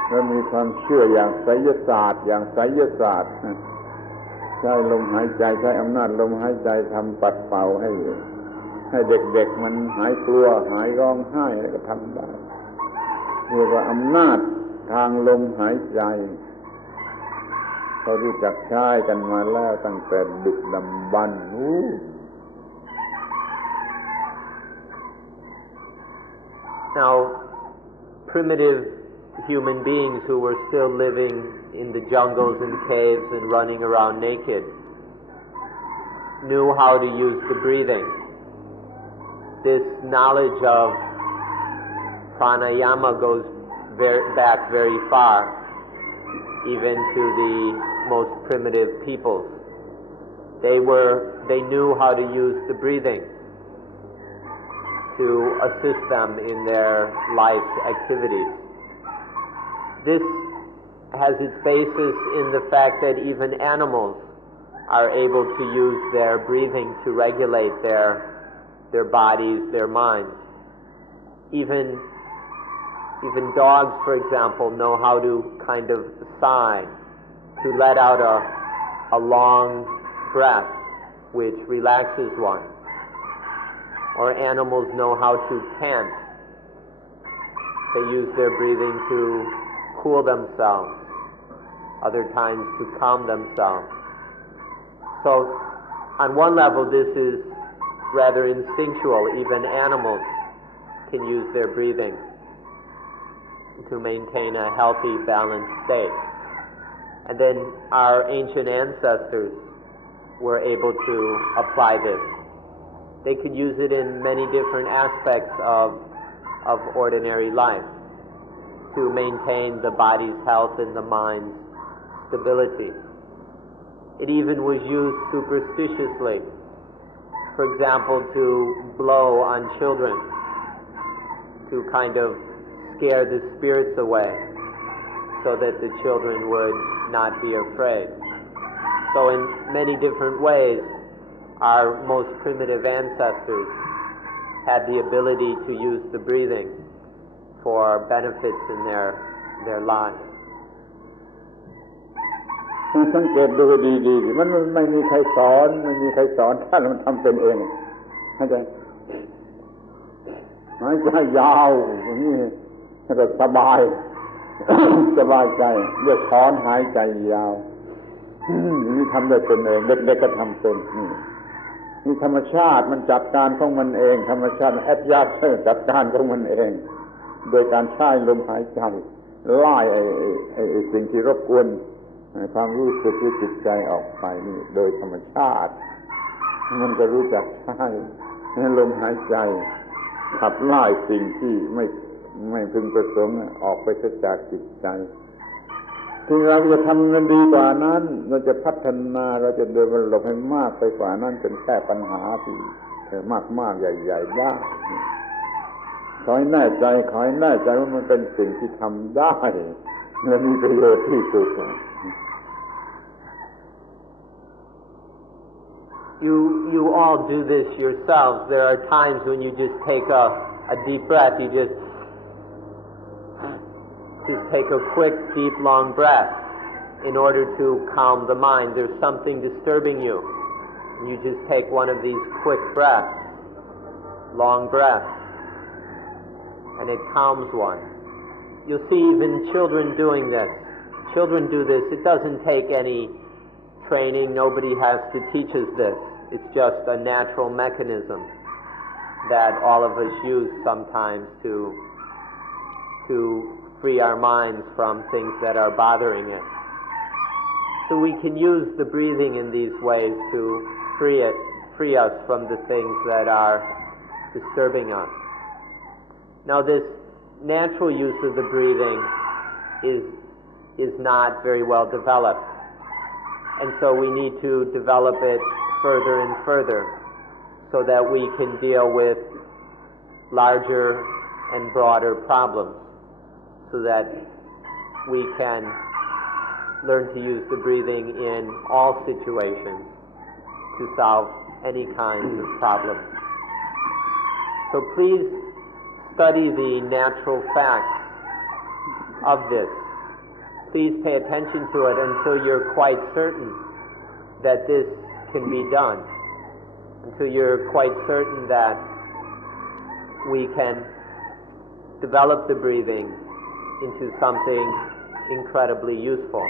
และมีความเชื่ออย่างไสยศาสตร์ใช้ลมหายใจใช้อำนาจลมหายใจทำปัดเป่าให้เด็กๆมันหายกลัวหายร้องไห้อะไรก็ทำได้เรียกว่าอำนาจทางลมหายใจเขารู้จักใช้กันมาแล้วตั้งแต่ดึกดำบรรพ์ Now, primitive human beings who were still living in the jungles and caves and running around naked knew how to use the breathing. This knowledge of pranayama goes back very far, even to the most primitive peoples. They knew how to use the breathing to assist them in their life's activities. This has its basis in the fact that even animals are able to use their breathing to regulate their bodies, their minds. Even dogs, for example, know how to kind of sigh, to let out a long breath, which relaxes one. Or animals know how to pant. They use their breathing to cool themselves, other times to calm themselves. So on one level this is rather instinctual. Even animals can use their breathing to maintain a healthy, balanced state. And then our ancient ancestors were able to apply this. They could use it in many different aspects of ordinary life to maintain the body's health and the mind's stability. It even was used superstitiously. For example, to blow on children, to kind of scare the spirits away so that the children would not be afraid. So in many different ways, our most primitive ancestors had the ability to use the breathing for benefits in their lives. สังเกตดูดีๆมันไม่มีใครสอนถ้ามันทำเป็นเองเข้าใจหายใจยาวอย่างนี้ก็สบาย สบายใจเรียกถอนหายใจยาวนี่ทำได้เป็นเองเด็กๆก็ทำเป็นนี่ธรรมชาติมันจัดการของมันเองธรรมชาติแอดยัดจัดการของมันเองโดยการใช้ลมหายใจไล่ไอ้สิ่งที่รบกวนความรู้สึกที่จิตใจออกไปนี่โดยธรรมชาติมันก็รู้จักใช้ลมหายใจขับไล่สิ่งที่ไม่พึงประสงค์ออกไปจากจิตใจถึงเราจะทำมันดีกว่านั้นเราจะพัฒนาเราจะเดินบรรลุให้มากไปกว่านั้นจนแก้ปัญหาที่มากๆใหญ่ๆได้ขอให้แน่ใจว่ามันเป็นสิ่งที่ทำได้และมีประโยชน์ที่สุด You all do this yourselves. There are times when you just take a deep breath. You just take a quick, deep, long breath in order to calm the mind. There's something disturbing you. And you just take one of these quick breaths, long breaths, and it calms one. You'll see even children doing this. Children do this. It doesn't take any training. Nobody has to teach us this. It's just a natural mechanism that all of us use sometimes to free our minds from things that are bothering it. So we can use the breathing in these ways to free us from the things that are disturbing us. Now this natural use of the breathing is not very well developed. And so we need to develop it further and further so that we can deal with larger and broader problems, so that we can learn to use the breathing in all situations to solve any kinds of problems. So please study the natural facts of this. Please pay attention to it until you're quite certain that this can be done, until you're quite certain that we can develop the breathing into something incredibly useful.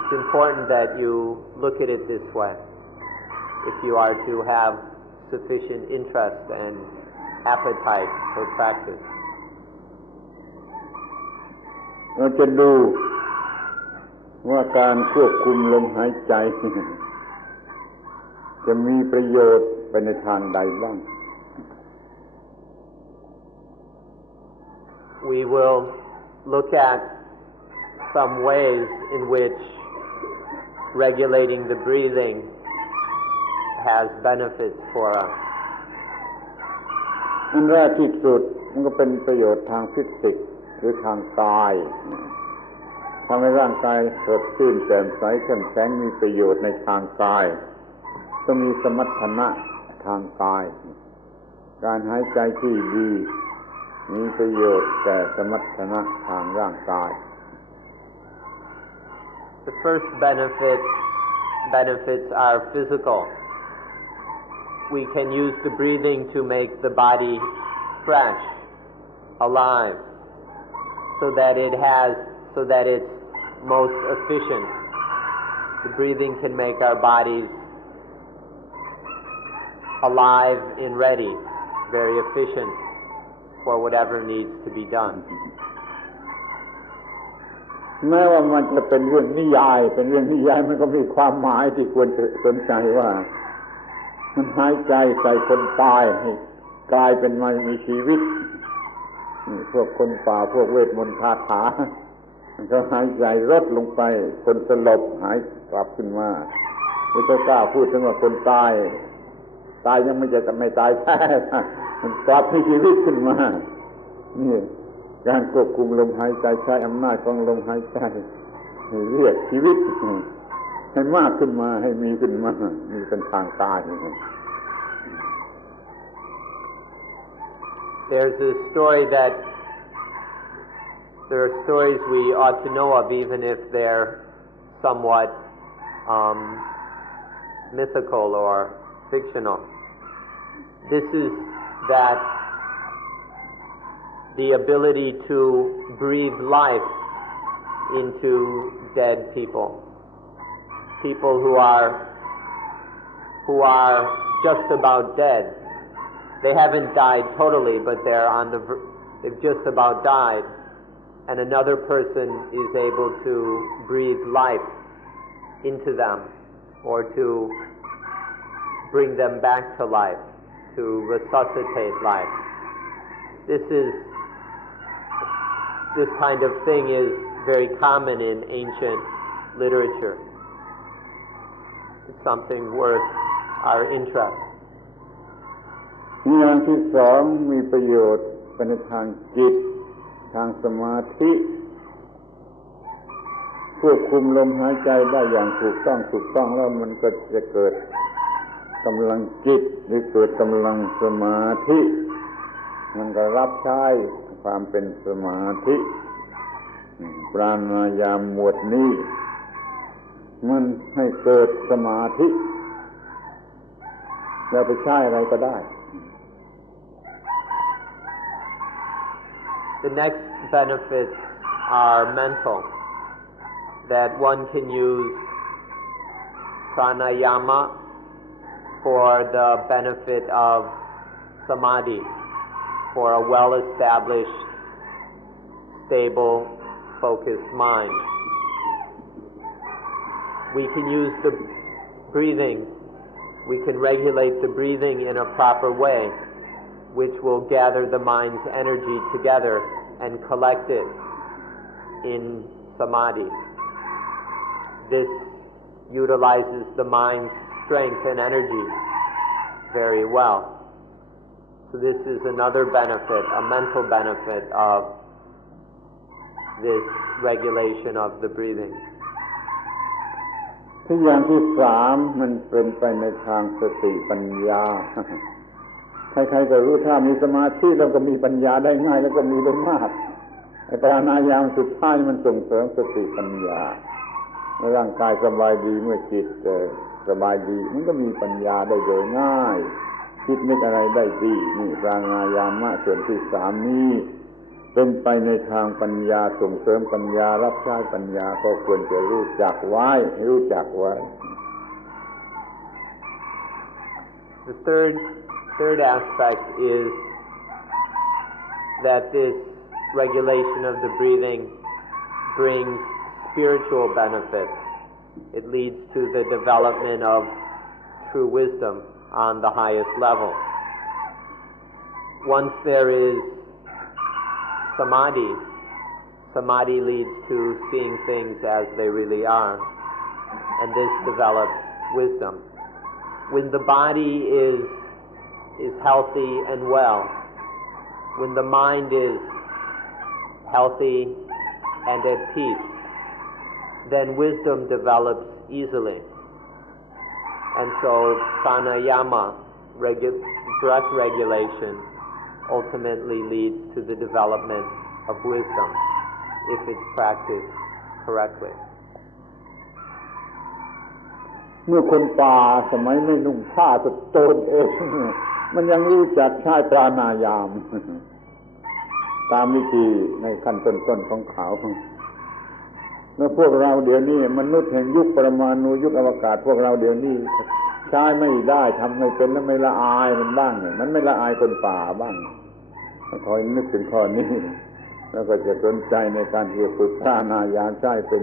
It's important that you look at it this way if you are to have sufficient interest and appetite for practice. เราจะดูว่าการควบคุมลมหายใจจะมีประโยชน์ไปในทางใดบ้าง We will look at some ways in which regulating the breathing has benefits for us. อันแรกที่สุดมันก็เป็นประโยชน์ทางฟิสิกส์หรือทางกายทำให้ร่างกายสดชื่นแจ่มใสเข้มแข็งมีประโยชน์ในทางกายต้องมีสมรรถนะทางกายการหายใจที่ดีมีประโยชน์แก่สมรรถนะทางร่างกาย The first benefits are physical. We can use the breathing to make the body fresh, alive, so that it's most efficient. The breathing can make our bodies alive and ready, very efficient for whatever needs to be done. แม้ว่ามันจะเป็นเรื่องนิยายมันก็มีความหมายที่ควรจะสนใจว่ามันหายใจใส่คนตายให้กลายเป็นมันมีชีวิตนี่พวกคนป่าพวกเวทมนต์คาถามันก็หายใจลดลงไปคนสลบหายกลับขึ้นมาไม่ต้องกล้าพูดถึงว่าคนตายยังไม่ตายแท้มันกลับมีชีวิตขึ้นมานี่การควบคุมลมหายใจใช้อำนาจของลมหายใจเรียกชีวิตให้มากขึ้นมาให้มีขึ้นมามีเป็นทางตาย There's a story that there are stories we ought to know of, even if they're somewhat mythical or fictional. This is that the ability to breathe life into dead people who are just about dead. They haven't died totally, but they've just about died, and another person is able to breathe life into them or to bring them back to life, to resuscitate life. This kind of thing is very common in ancient literature. It's something worth our interest. อย่างที่สองมีประโยชน์เป็นทางจิตทางสมาธิควบคุมลมหายใจได้อย่างถูกต้องแล้วมันก็จะเกิดกำลังจิตหรือเกิดกำลังสมาธิมันก็รับใช้ความเป็นสมาธิปราณายามหมวดนี้มันให้เกิดสมาธิแล้วไปใช้อะไรก็ได้ The next benefits are mental, that one can use pranayama for the benefit of samadhi, for a well-established, stable, focused mind. We can use the breathing, we can regulate the breathing in a proper way, which will gather the mind's energy together and collect it in samadhi. This utilizes the mind's strength and energy very well. So this is another benefit, a mental benefit of this regulation of the breathing. ที่อย่างที่สามมันเป็นไปในทางสติปัญญา ใครๆก็รู้ถ้ามีสมาธิแล้วก็มีปัญญาได้ง่ายแล้วก็มีได้มากไอ้ปราณายามสุดท้ายมันส่งเสริมสติปัญญาเมื่อร่างกายสบายดีเมื่อจิตสบายดีมันก็มีปัญญาได้โดยง่ายคิดนึกอะไรได้ดีนี่ปราณายามะส่วนที่สามนี้เป็นไปในทางปัญญาส่งเสริมปัญญารับใช้ปัญญาก็ควรจะรู้จักไว้ The third aspect is that this regulation of the breathing brings spiritual benefits. It leads to the development of true wisdom on the highest level. Once there is samadhi leads to seeing things as they really are, and this develops wisdom. When the body is healthy and well, when the mind is healthy and at peace, then wisdom develops easily. And so pranayama, breath regulation, ultimately leads to the development of wisdom if it's practiced correctly. เมื่อคนป่าสมัยไม่นุ่งผ้าสโตนเองมันยังรู้จักใช้ปราณายามตามวิธีในขั้นต้นๆของเขา แล้วพวกเราเดี๋ยวนี้มนุษย์แห่งยุคปรมาณูยุคอวกาศพวกเราเดี๋ยวนี้ใช้ไม่ได้ทำไม่เป็นแล้วไม่ละอายมันบ้างมันไม่ละอายคนป่าบ้างคอยนึกถึงข้อนี้แล้วก็จะสนใจในการที่จะฝึกพระนายานใช้เป็น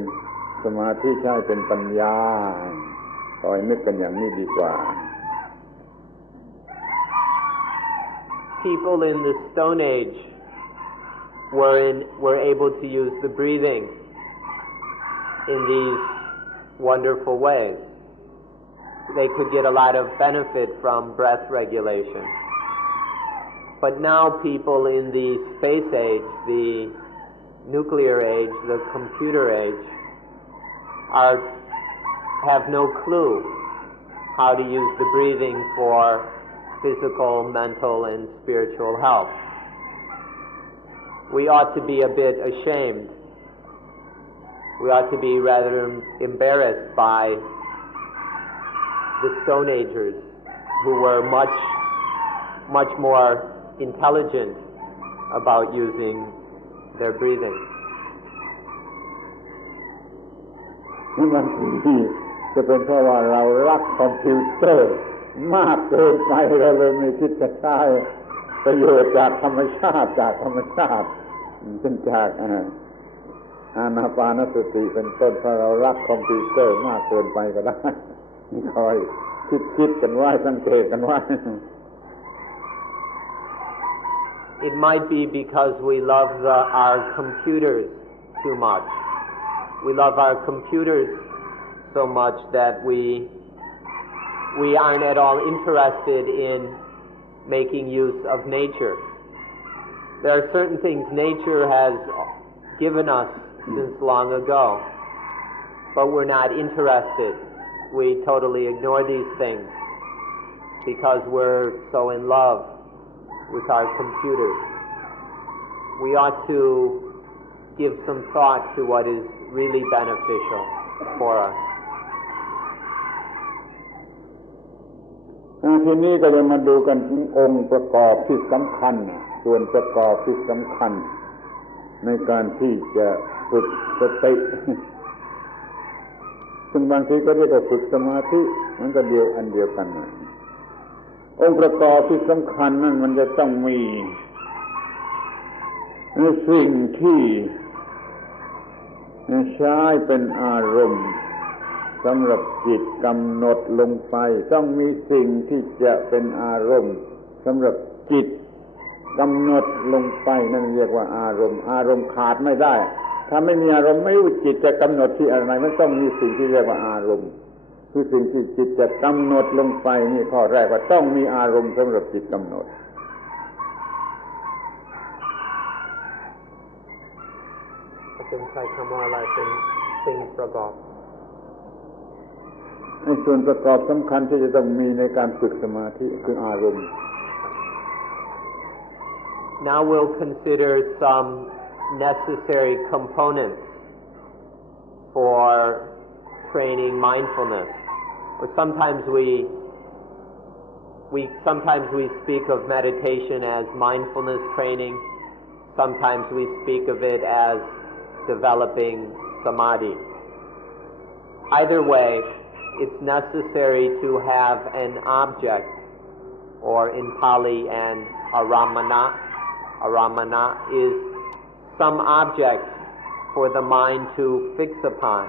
สมาธิใช้เป็นปัญญาคอยนึกกันอย่างนี้ดีกว่า People in the Stone Age were able to use the breathing in these wonderful ways. They could get a lot of benefit from breath regulation. But now people in the space age, the nuclear age, the computer age, have no clue how to use the breathing for physical, mental, and spiritual health. We ought to be a bit ashamed. We ought to be rather embarrassed by the Stone Agers, who were much more intelligent about using their breathing. บางทีจะเป็นเพราะว่าเรารักคอมพิวเตอร์มากเกินไปเราเลยไม่คิดจะใช้ประโยชน์จากธรรมชาติเช่นจากอานาปานสติเป็นต้นเพราะเรารักคอมพิวเตอร์มากเกินไปก็ได้คอยคิดกันไว้สังเกตกันไว้ It might be because we love our computers too much. We love our computers so much that we aren't at all interested in making use of nature. There are certain things nature has given us since long ago, but we're not interested. We totally ignore these things because we're so in love with our computers. We ought to give some thought to what is really beneficial for us. ทีนี้ก็จะมาดูกันถึงองค์ประกอบที่สำคัญส่วนประกอบที่สำคัญในการที่จะฝึกสติซึ่งบางทีก็เรียกว่าฝึกสมาธิมันก็อันเดียวกันองค์ประกอบที่สำคัญนั่นมันจะต้องมีสิ่งที่ใช้เป็นอารมณ์สำหรับจิตกำหนดลงไปต้องมีสิ่งที่จะเป็นอารมณ์สำหรับจิตกำหนดลงไปนั่นเรียกว่าอารมณ์ขาดไม่ได้ถ้าไม่มีอารมณ์ไม่รู้จิตจะกำหนดที่อะไรมันต้องมีสิ่งที่เรียกว่าอารมณ์คือสิ่งที่จิตจะกำหนดลงไปนี่ข้อแรกว่าต้องมีอารมณ์สำหรับจิตกำหนดเป็นใช้คำว่าอะไรเป็นสิ่งประกอบในส่วนประกอบสำคัญที่จะต้องมีในการฝึกสมาธิคืออารมณ์ Now we'll consider some necessary components for training mindfulness. Or sometimes we speak of meditation as mindfulness training. Sometimes we speak of it as developing samadhi. Either way, it's necessary to have an object, or in Pali an aramana. Aramana is some object for the mind to fix upon,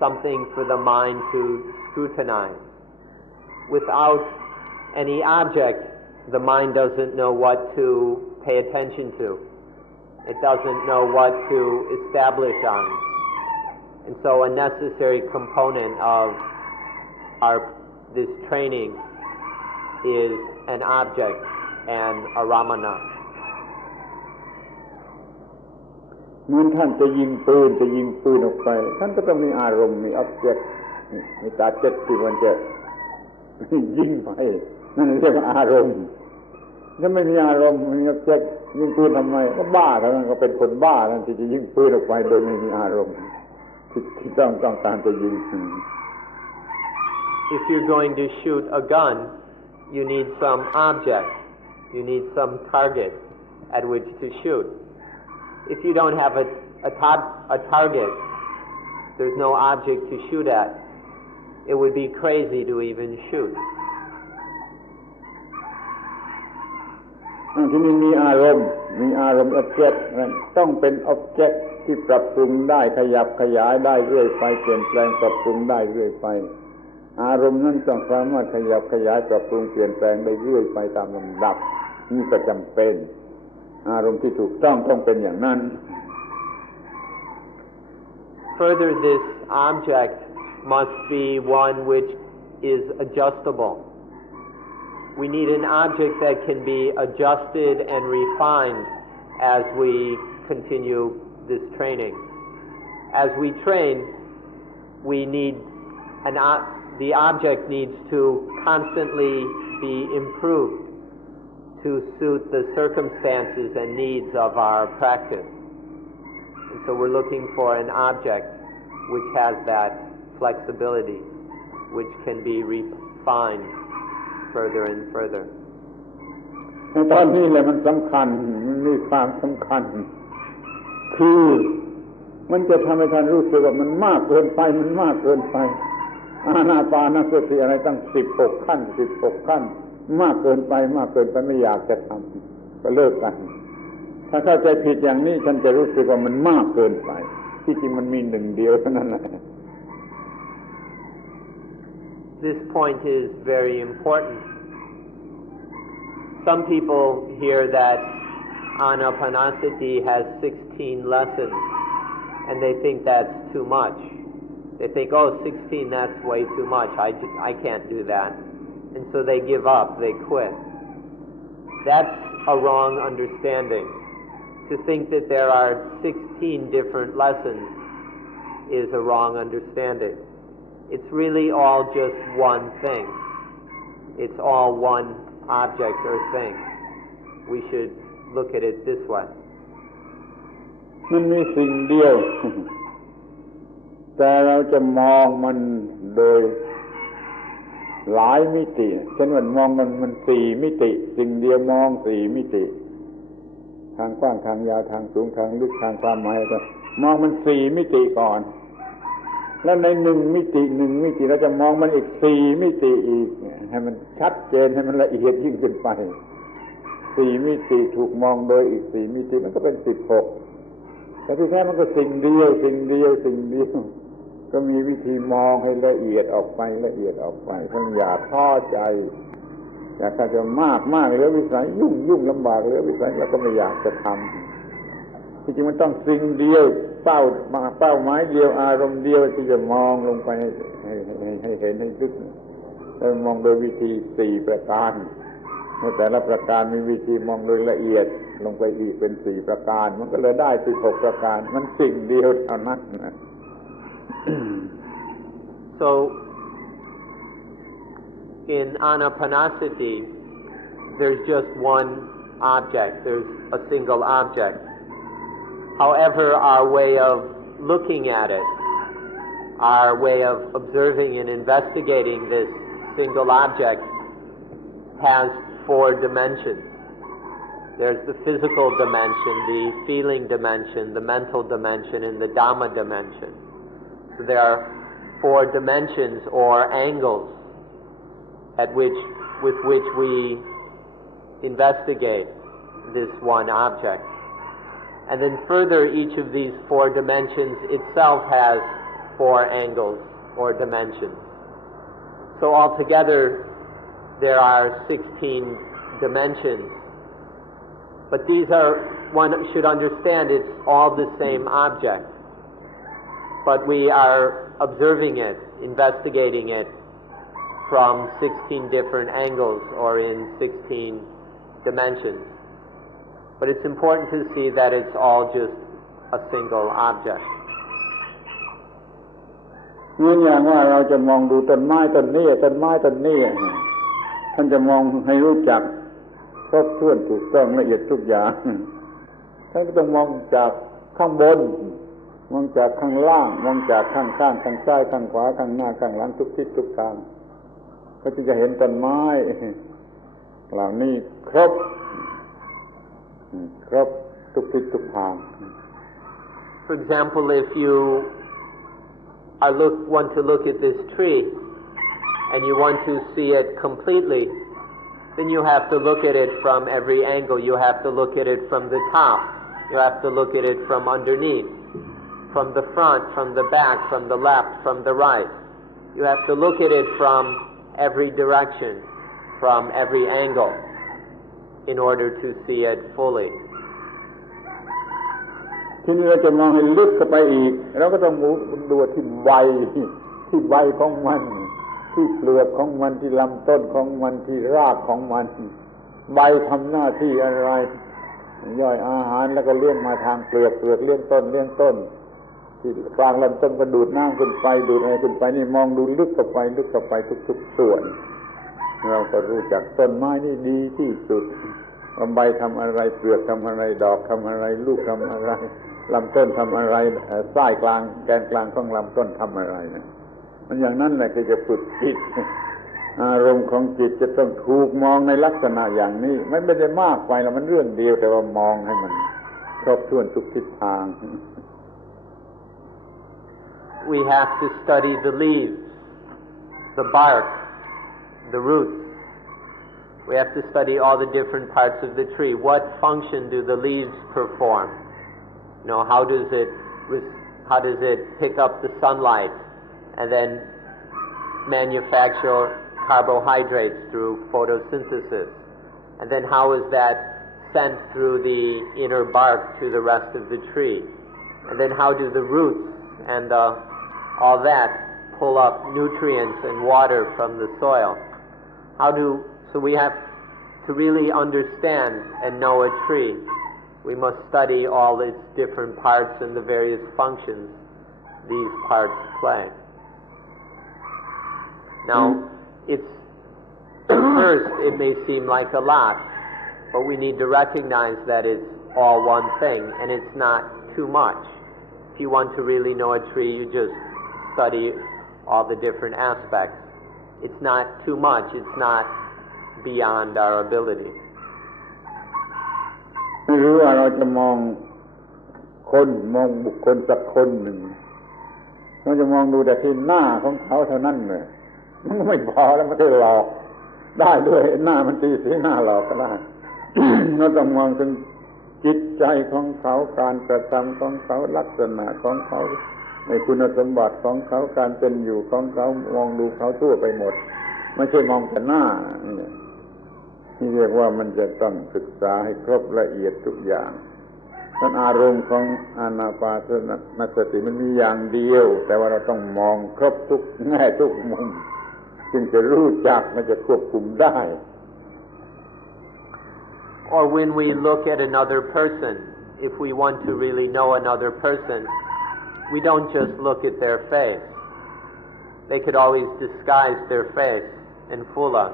something for the mind to scrutinize. Without any object, the mind doesn't know what to pay attention to. It doesn't know what to establish on. And so a necessary component of this training is an object and a ramana. เหมือนท่านจะยิงปืนออกไปท่านก็ต้องมีอารมณ์มี object มี target ที่มันจะยิงไปนั่นเรียกว่าอารมณ์ถ้าไม่มีอารมณ์มี object ยิงปืนทำไมก็บ้าเท่านั้นก็เป็นคนบ้านั่นที่จะยิงปืนออกไปโดยไม่มีอารมณ์ที่ต้องการจะยิง If you're going to shoot a gun, you need some object. You need some target at which to shoot. If you don't have a target, there's no object to shoot at, it would be crazy to even shoot. ที่นี่มีอารมณ์ object ต้องเป็น object ที่ปรับปรุงได้ขยับขยายได้เรื่อยไปเปลี่ยนแปลงปรับปรุงได้เรื่อยไปอารมณ์นั้นต้องสามารถขยับขยายปรับปรุงเปลี่ยนแปลงได้เรื่อยไปตามลำดับนี่ก็จำเป็นอารมณ์ที่ถูกต้องเป็นอย่างนั้น Further, this object must be one which is adjustable. We need an object that can be adjusted and refined as we continue this training. As we train, we need the object needs to constantly be improved to suit the circumstances and needs of our practice. And so we're looking for an object which has that flexibility, which can be refined further and further. ตอนนี้แหละมันสำคัญมันมีความสำคัญคือมันจะทำให้ท่านรู้สึกว่ามันมากเกินไปอานาปานสติอะไรตั้ง16ขั้นมากเกินไปไม่อยากจะทำก็เลิกกันถ้าเข้าใจผิดอย่างนี้ฉันจะรู้สึกว่ามันมากเกินไปที่จริงมันมีหนึ่งเดียวเท่านั้นแหละ This point is very important. Some people hear that Anapanasati has 16 lessons and they think that's too much. They think, 16, that's way too much. I can't do that. And so they give up, they quit. That's a wrong understanding. To think that there are 16 different lessons is a wrong understanding. It's really all just one thing. It's all one object or thing. We should look at it this way. มันมีสิ่งเดียว แต่เราจะมองมันโดยหลายมิติเช่นว่ามองมัน4มิติสิ่งเดียวมอง4มิติทางกว้างทางยาวทางสูงทางลึกทางความหมายมองมัน4มิติก่อนแล้วใน1มิติเราจะมองมันอีก4มิติอีกให้มันชัดเจนให้มันละเอียดยิ่งขึ้นไป4มิติถูกมองโดยอีก4มิติมันก็เป็น16แต่ที่แท้มันก็สิ่งเดียวก็มีวิธีมองให้ละเอียดออกไปเพิ่งอย่าท้อใจอยากจะมากเหลือวิสัยยุ่งลำบากเหลือวิสัยแล้วก็ไม่อยากจะทำที่จริงมันต้องสิ่งเดียวเป้าหมายเดียวอารมณ์เดียวที่จะมองลงไปให้เห็นให้ลึกแล้วมองโดยวิธี4ประการแต่ละประการมีวิธีมองโดยละเอียดลงไปอีกเป็น4ประการมันก็เลยได้16ประการมันสิ่งเดียวเท่านั้นนะ So in Anapanasati there's just one object, there's a single object. However, our way of looking at it, our way of observing and investigating this single object has 4 dimensions. There's the physical dimension, the feeling dimension, the mental dimension, and the Dhamma dimension. So there are 4 dimensions or angles with which we investigate this one object. And then further, each of these 4 dimensions itself has 4 angles or dimensions. So altogether, there are 16 dimensions. But one should understand it's all the same object. But we are observing it, investigating it from 16 different angles or in 16 dimensions. But it's important to see that it's all just a single object. เหมือนอย่างว่าเราจะมองดูต้นไม้ต้นนี้ท่านจะมองให้รู้จักครบถ้วนถูกต้องละเอียดทุกอย่างท่านก็ต้องมองจากข้างบนมองจากข้างล่างมองจากข้างซ้ายข้างขวาข้างหน้าข้างหลังทุกทิศทุกทางก็จะเห็นต้นไม้เหล่านี้ครบทุกทิศทุกทาง For example, if you want to look at this tree and you want to see it completely, then you have to look at it from every angle. You have to look at it from the top. You have to look at it from underneath, from the front, from the back, from the left, from the right. You have to look at it from every direction, from every angle, in order to see it fully. ทีนี้เราจะมองให้ลึกเข้าไปอีกเราก็ต้องดูที่ใบของมันที่เปลือกของมันที่ลำต้นของมันที่รากของมันใบทำหน้าที่อะไรย่อยอาหารแล้วก็เลี้ยงมาทางเปลือกเลี้ยงต้นที่กลางลำต้นก็ดูดน้ำขึ้นไปดูดอะไรขึ้นไปนี่มองดูลึกเข้าไปทุกๆส่วนเราก็รู้จักต้นไม้นี่ดีที่สุดใบทำอะไรเปลือกทำอะไรดอกทำอะไรลูกทำอะไรลำต้นทำอะไรไส้กลางแกนกลางของลำต้นทำอะไรนะมันอย่างนั้นแหละคือจะฝึกจิตอารมณ์ของจิตจะต้องถูกมองในลักษณะอย่างนี้ไม่ได้มากไปแล้วมันเรื่องเดียวแต่ว่ามองให้มันครบถ้วนทุกทิศทาง We have to study the leaves, the bark, the roots. We have to study all the different parts of the tree. What function do the leaves perform? How does it pick up the sunlight and then manufacture carbohydrates through photosynthesis? And then how is that sent through the inner bark to the rest of the tree? And then how do the roots and all that pull up nutrients and water from the soil? So we have to really understand and know a tree. We must study all its different parts and the various functions these parts play. Now, at first it may seem like a lot, but we need to recognize that it's all one thing and it's not too much. If you want to really know a tree, you just study all the different aspects. It's not too much, it's not beyond our ability. ไม่รู้ว่าเราจะมองบุคคลสักคนหนึ่งเราจะมองดูแต่ที่หน้าของเขาเท่านั้นเลยมันไม่พอแล้วมันจะหลอกได้ด้วยหน้ามันตีสีหน้าหลอกก็ได้ เราต้องมองถึงจิตใจของเขาการกระทำของเขาลักษณะของเขาในคุณสมบัติของเขาการเป็นอยู่ของเขามองดูเขาทั่วไปหมดไม่ใช่มองแต่หน้านี่เรียกว่ามันจะต้องศึกษาให้ครบละเอียดทุกอย่างนั่นอารมณ์ของอานาปานสติมันมีอย่างเดียวแต่ว่าเราต้องมองครบทุกแง่ทุกมุมจึงจะรู้จักมันจะควบคุมได้ Or when we look at another person, if we want to really know another person, we don't just look at their face. They could always disguise their face and fool us.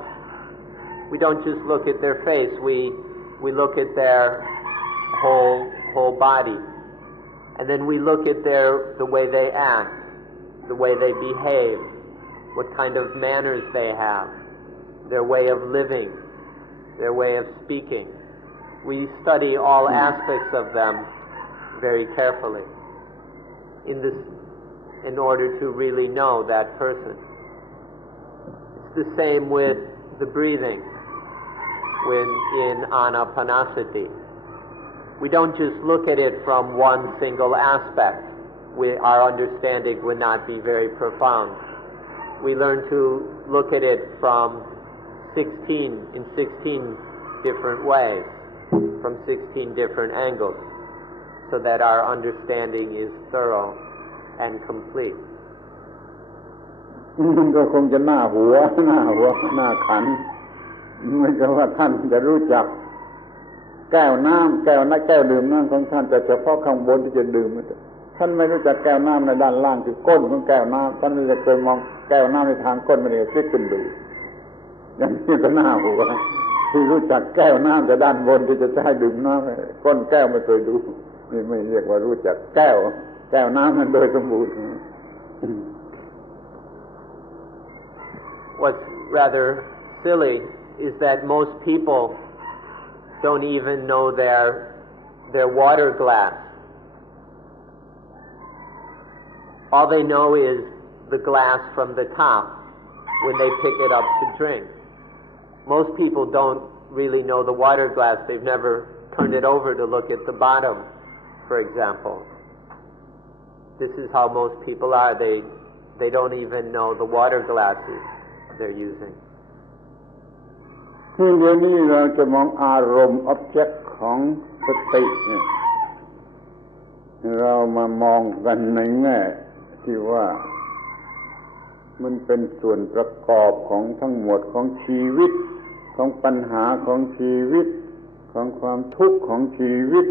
We don't just look at their face, we look at their whole body. And then we look at the way they act, the way they behave, what kind of manners they have, their way of living, their way of speaking. We study all aspects of them very carefully in order to really know that person. It's the same with the breathing when in Anapanasati. We don't just look at it from one single aspect. Our understanding would not be very profound. We learn to look at it from 16 different ways, from 16 different angles, so that our understanding is thorough and complete. มันก็คงจะหน้าหัวหน้าขันไม่ใช่ว่าท่านจะรู้จักแก้วดื่มน้ำของท่านแต่เฉพาะข้างบนที่จะดื่มท่านไม่รู้จักแก้วน้ำในด้านล่างคือก้นของแก้วน้ำท่านไม่ได้เคยมองแก้วน้ำในทางก้นไม่ได้คลิกขึ้นดูอย่างนี้ก็หน้าหัวที่รู้จักแก้วน้ำแต่ด้านบนที่จะใช้ดื่มน้ำก้นแก้วไม่เคยดูนี่ไม่เรียกว่ารู้จักแก้วน้ำมันโดยสมบูรณ์ What's rather silly is that most people don't even know their water glass. All they know is the glass from the top when they pick it up to drink. Most people don't really know the water glass. They've never turned it over to look at the bottom, for example. This is how most people are. They don't even know the water glasses they're using. ที่เดี๋ยวนี้เราจะมองอารมณ์ object ของสติเนี่ยเรามามองกันในแง่ที่ว่ามันเป็นส่วนประกอบของทั้งหมดของชีวิตของปัญหาของชีวิตของความทุกข์ของชีวิต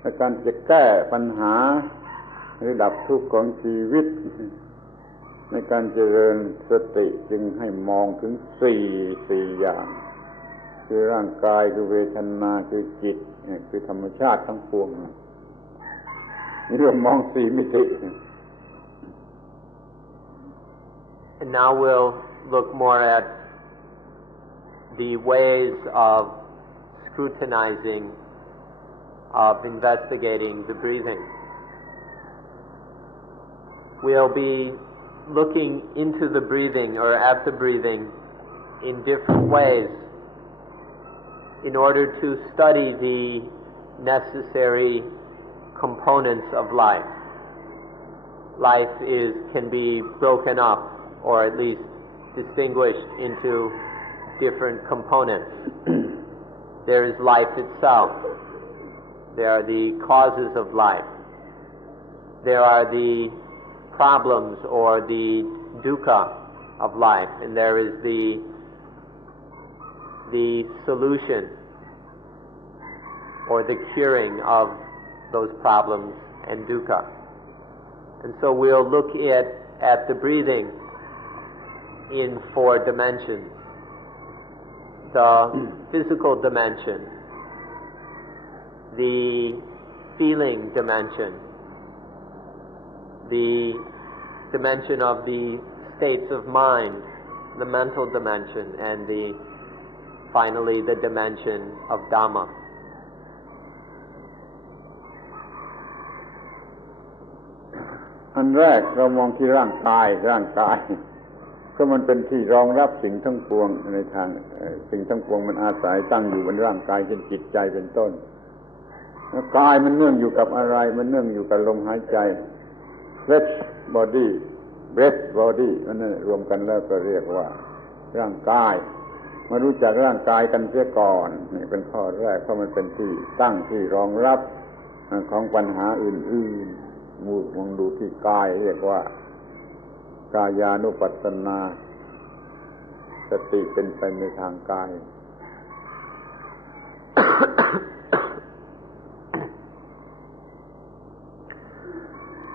และการจะแก้ปัญหาหรือดับทุกข์ของชีวิตในการเจริญสติจึงให้มองถึงสี่อย่างคือร่างกายคือเวทนาคือจิตคือธรรมชาติทั้งปวงนี่เรื่องมองสี่มิติ And now we'll look more at the ways of scrutinizing, of investigating the breathing. We'll be looking into the breathing or at the breathing in different ways in order to study the necessary components of life. Life can be broken up or at least distinguished into different components. There is life itself. There are the causes of life. There are the problems or the dukkha of life, and there is the solution or the curing of those problems and dukkha. And so we'll look at the breathing in four dimensions. The physical dimension, the feeling dimension, the dimension of the states of mind, the mental dimension, and finally the dimension of Dhamma. อันแรกเรามองที่ร่างกายก็มันเป็นที่รองรับสิ่งทั้งปวงในทางสิ่งทั้งปวงมันอาศัยตั้งอยู่บนร่างกายเช่นจิตใจเป็นต้นกายมันเนื่องอยู่กับอะไรมันเนื่องอยู่กับลมหายใจ flesh body breath body มันรวมกันแล้วก็เรียกว่าร่างกายมารู้จักร่างกายกันเสียก่อนนี่เป็นข้อแรกเพราะมันเป็นที่ตั้งที่รองรับของปัญหาอื่นๆมองดูที่กายเรียกว่ากายานุปัสสนาสติเป็นไปในทางกาย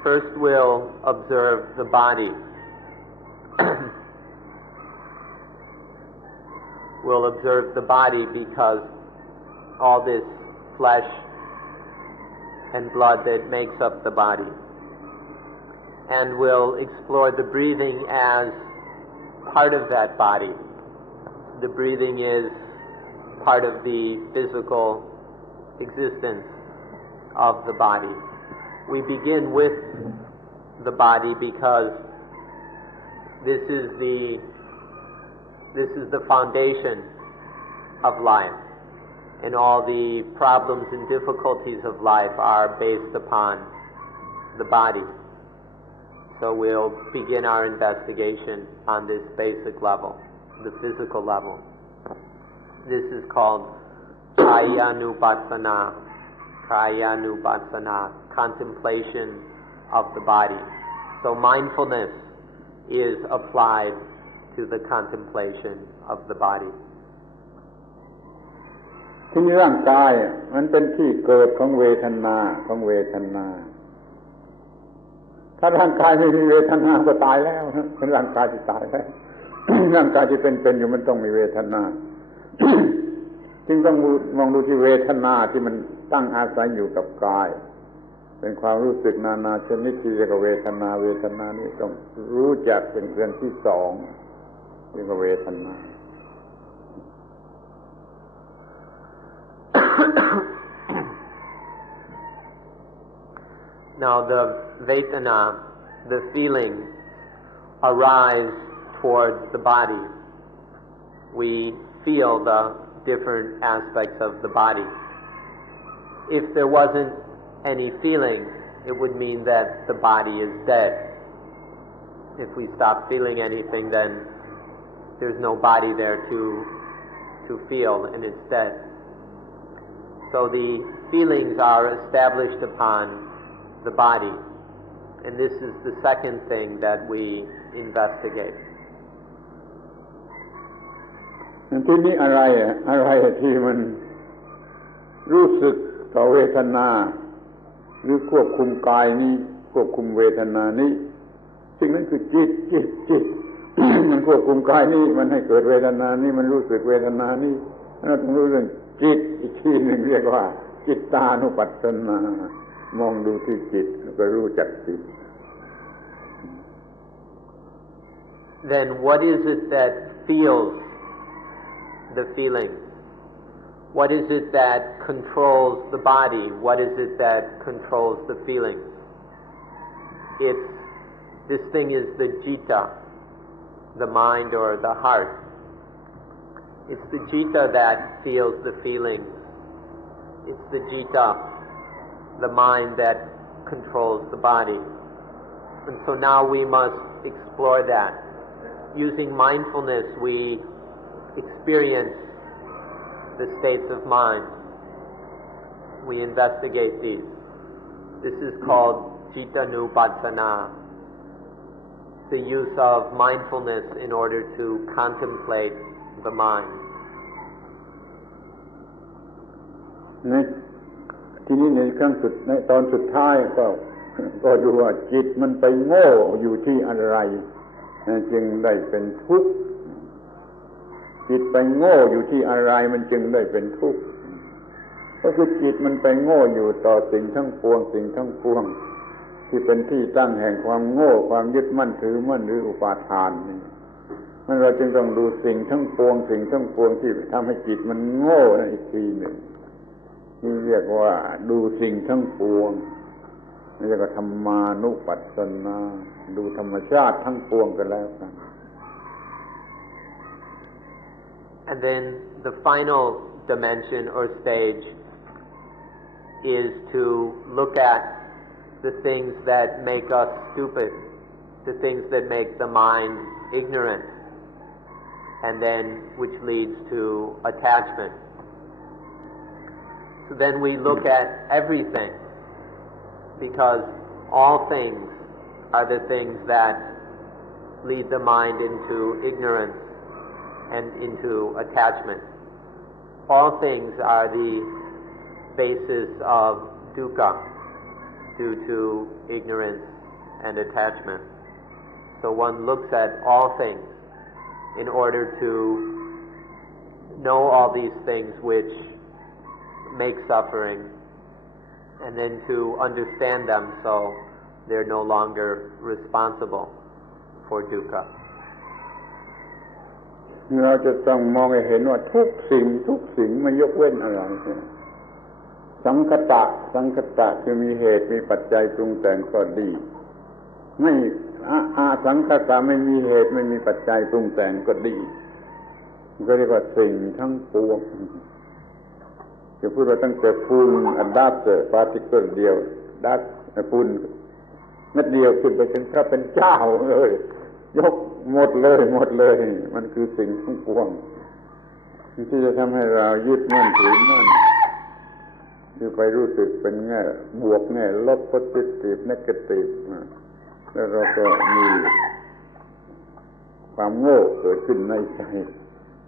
First we'll observe the body. We'll observe the body because all this flesh and blood that makes up the body. And we'll explore the breathing as part of that body. The breathing is part of the physical existence of the body. We begin with the body because this is the foundation of life, and all the problems and difficulties of life are based upon the body. So we'll begin our investigation on this basic level, the physical level. This is called Kayanupassana, contemplation of the body. So mindfulness is applied to the contemplation of the body. ที่นี่ร่างกายมันเป็นที่เกิดของเวทนาถ้าร่างกายไม่มีเวทนาก็ตายแล้วเป็นร่างกายที่ตายแล้ว ร่างกายที่เป็นอยู่มันต้องมีเวทนา จึงต้องมองดูที่เวทนาที่มันตั้งอาศัยอยู่กับกายเป็นความรู้สึกนานาชนิดที่เรียกว่าเวทนานี่ต้องรู้จักเป็นเรื่องที่สองเรียกว่าเวทนา Now the Vedana, the feeling, arise towards the body. We feel the different aspects of the body. If there wasn't any feeling, it would mean that the body is dead. If we stop feeling anything, then there's no body there to feel, and it's dead. So the feelings are established upon the body, and this is the second thing that we investigate. ที่นี้อะไรที่มันรู้สึกต่อเวทนาหรือควบคุมกายนี้ควบคุมเวทนานี้สิ่งนั้นคือจิต มันควบคุมกายนี้มันให้เกิดเวทนานี้มันรู้สึกเวทนานี้เราต้องรู้เรื่องจิตอีกทีหนึ่งเรียกว่าจิตตานุปัสสนามองดูที่จิตก็รู้จักจิต Then what is it that feels the feeling? What is it that controls the body? What is it that controls the feeling? This thing is the citta, the mind or the heart. It's the citta that feels the feeling. It's the citta, the mind that controls the body. And so now we must explore that. Using mindfulness, we experience the states of mind. We investigate these. This is called cittanupassana, the use of mindfulness in order to contemplate the mind. ทีนี้ในตอนสุดท้ายก็ดูว่าจิตมันไปโง่อยู่ที่อะไรจึงได้เป็นทุกข์จิตไปโง่อยู่ที่อะไรมันจึงได้เป็นทุกข์ก็คือจิตมันไปโง่อยู่ต่อสิ่งทั้งปวงที่เป็นที่ตั้งแห่งความโง่ความยึดมั่นถือมั่นหรืออุปาทานนี่มันเราจึงต้องดูสิ่งทั้งปวงที่ทำให้จิตมันโง่นั่นอีกทีหนึ่งนี่เรียกว่าดูสิ่งทั้งปวงนี่เรียกว่าธรรมานุปัสสนาดูธรรมชาติทั้งปวงกันแล้วกัน And then the final dimension or stage is to look at the things that make us stupid, the things that make the mind ignorant, and then which leads to attachment. So then we look at everything, because all things are the things that lead the mind into ignorance and into attachment. All things are the basis of dukkha, due to ignorance and attachment. So one looks at all things in order to know all these things which make suffering, and then to understand them so they're no longer responsible for dukkha. เราจะต้องมองให้เห็นว่าทุกสิ่งไม่ยกเว้นอะไรสังคตะคือมีเหตุมีปัจจัยปรุงแต่งก็ดีไม่อาสังคตะไม่มีเหตุไม่มีปัจจัยปรุงแต่งก็ดีก็เรียกว่าสิ่งทั้งปวงจะพูดว่าตั้งแต่ฝุ่นดัสพาร์ติเคิลเดียวดัสฝุ่นเม็ดเดียวขึ้นไปถึงพระเป็นเจ้าเลยยกหมดเลยมันคือสิ่งทั้งปวงที่จะทำให้เรายึดมั่นถือมั่นคือไปรู้สึกเป็นแง่บวกแง่ลบ positive negative แล้วเราก็มีความโง่เกิดขึ้นในใจ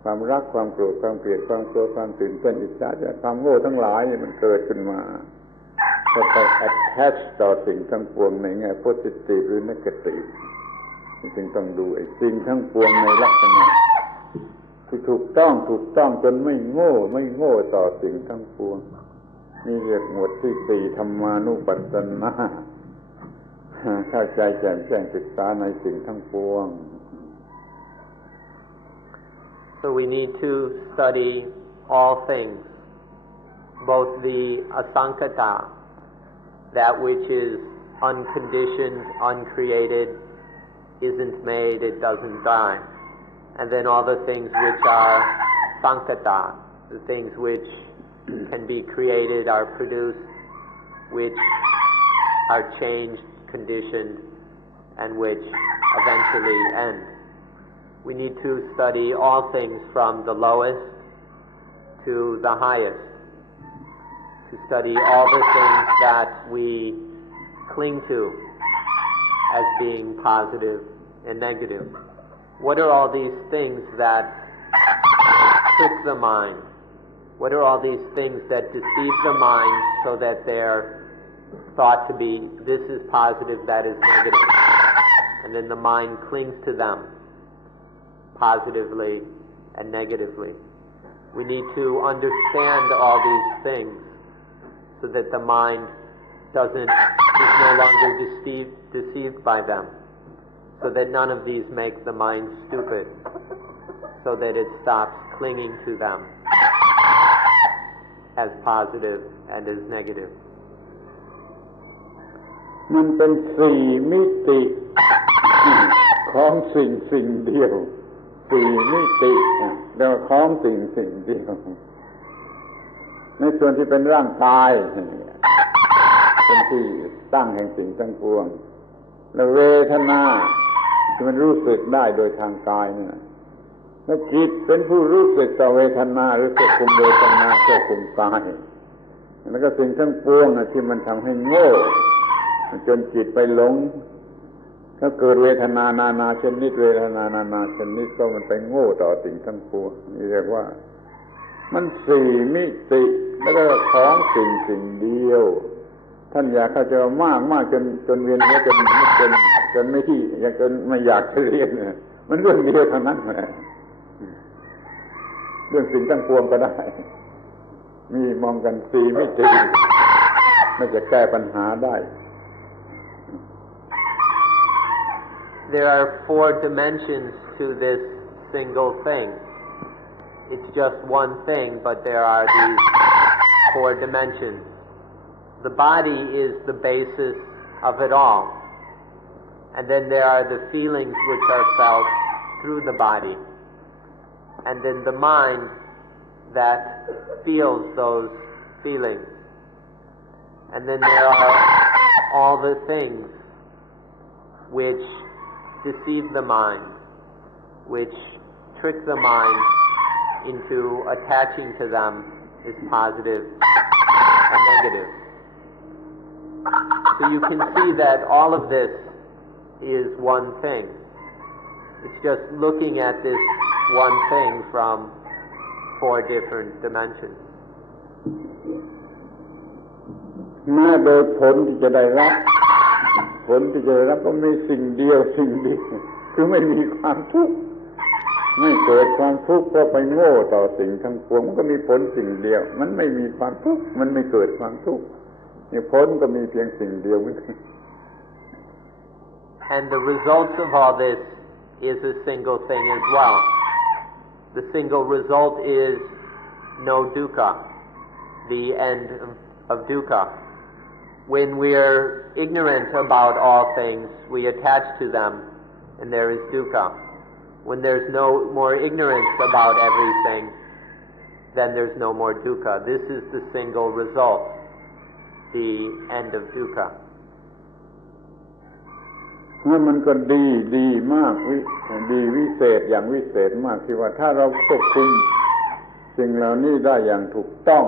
ความรักความโกรธความเกลียดความกลัวความตื่นเต้นอิจฉาความโง่ทั้งหลายนี่มันเกิดขึ้นมาก็ไป attach ต่อสิ่งทั้งปวงในแง่ positive หรือ negative จึงต้องดูไอ้สิ่งทั้งปวงในลักษณะที่ถูกต้องจนไม่โง่ต่อสิ่งทั้งปวงนี่เรียกหมวดที่ 4ธรรมานุปัสสนาเข้าใจแจ่มแจ้งศึกษาในสิ่งทั้งปวง So we need to study all things, both the asankata, that which is unconditioned, uncreated, isn't made, it doesn't die. And then all the things which are sankata, the things which can be created, are produced, which are changed, conditioned, and which eventually end. We need to study all things from the lowest to the highest, to study all the things that we cling to as being positive and negative. What are all these things that trick the mind? What are all these things that deceive the mind so that they're thought to be, this is positive, that is negative? And then the mind clings to them positively and negatively. We need to understand all these things so that the mind is no longer deceived by them, so that none of these make the mind stupid, so that it stops clinging to them as positive and as negative. มันเป็นสี่มิติของสิ่งเดียวสี่มิติแล้วของสิ่งเดียวในส่วนที่เป็นร่างกายเป็นที่ตั้งแห่งสิ่งทั้งปวงแล้วเวทนาที่มันรู้สึกได้โดยทางกายนี่นะแล้วจิตเป็นผู้รู้สึกต่อเวทนาหรือควบคุมเวทนาควบคุมกายแล้วก็สิ่งทั้งปวงที่มันทำให้โง่จนจิตไปหลงถ้าเกิดเวทนานานาชนิดเวทนานานาชนิดก็มันไปโง่ต่อสิ่งทั้งปวงนี่เรียกว่ามันสี่มิติแล้วก็ของสิ่งเดียวท่านอยากเข้าใจมากจนเวียนหัวจนไม่ที่อยากจนไม่อยากเรียนมันเรื่องเดียวเท่านั้นแหละเรื่องสิ่งทั้งปวงก็ได้มีมองกันสี่มิติมันจะแก้ปัญหาได้ There are 4 dimensions to this single thing. It's just one thing, but there are these 4 dimensions. The body is the basis of it all. And then there are the feelings which are felt through the body. And then the mind that feels those feelings. And then there are all the things which deceive the mind, which trick the mind into attaching to them as positive and negative. So you can see that all of this is one thing. It's just looking at this one thing from 4 different dimensions. แม้โดยผลที่จะได้รับก็มีสิ่งเดียวคือไม่มีความทุกข์ไม่เกิดความทุกข์เพราะไปโง่ต่อสิ่งทั้งปวงมันก็มีผลสิ่งเดียวมันไม่มีความทุกข์มันไม่เกิดความทุกข์นี่ผลก็มีเพียงสิ่งเดียว And the results of all this is a single thing as well. The single result is no dukkha, the end of dukkha. When we are ignorant about all things, we attach to them, and there is dukkha. When there's no more ignorance about everything, then there's no more dukkha. This is the single result, the end of dukkha. มันก็ดีมากดีวิเศษอย่างวิเศษมากที่ว่าถ้าเราควบคุมสิ่งเหล่านี้ได้อย่างถูกต้อง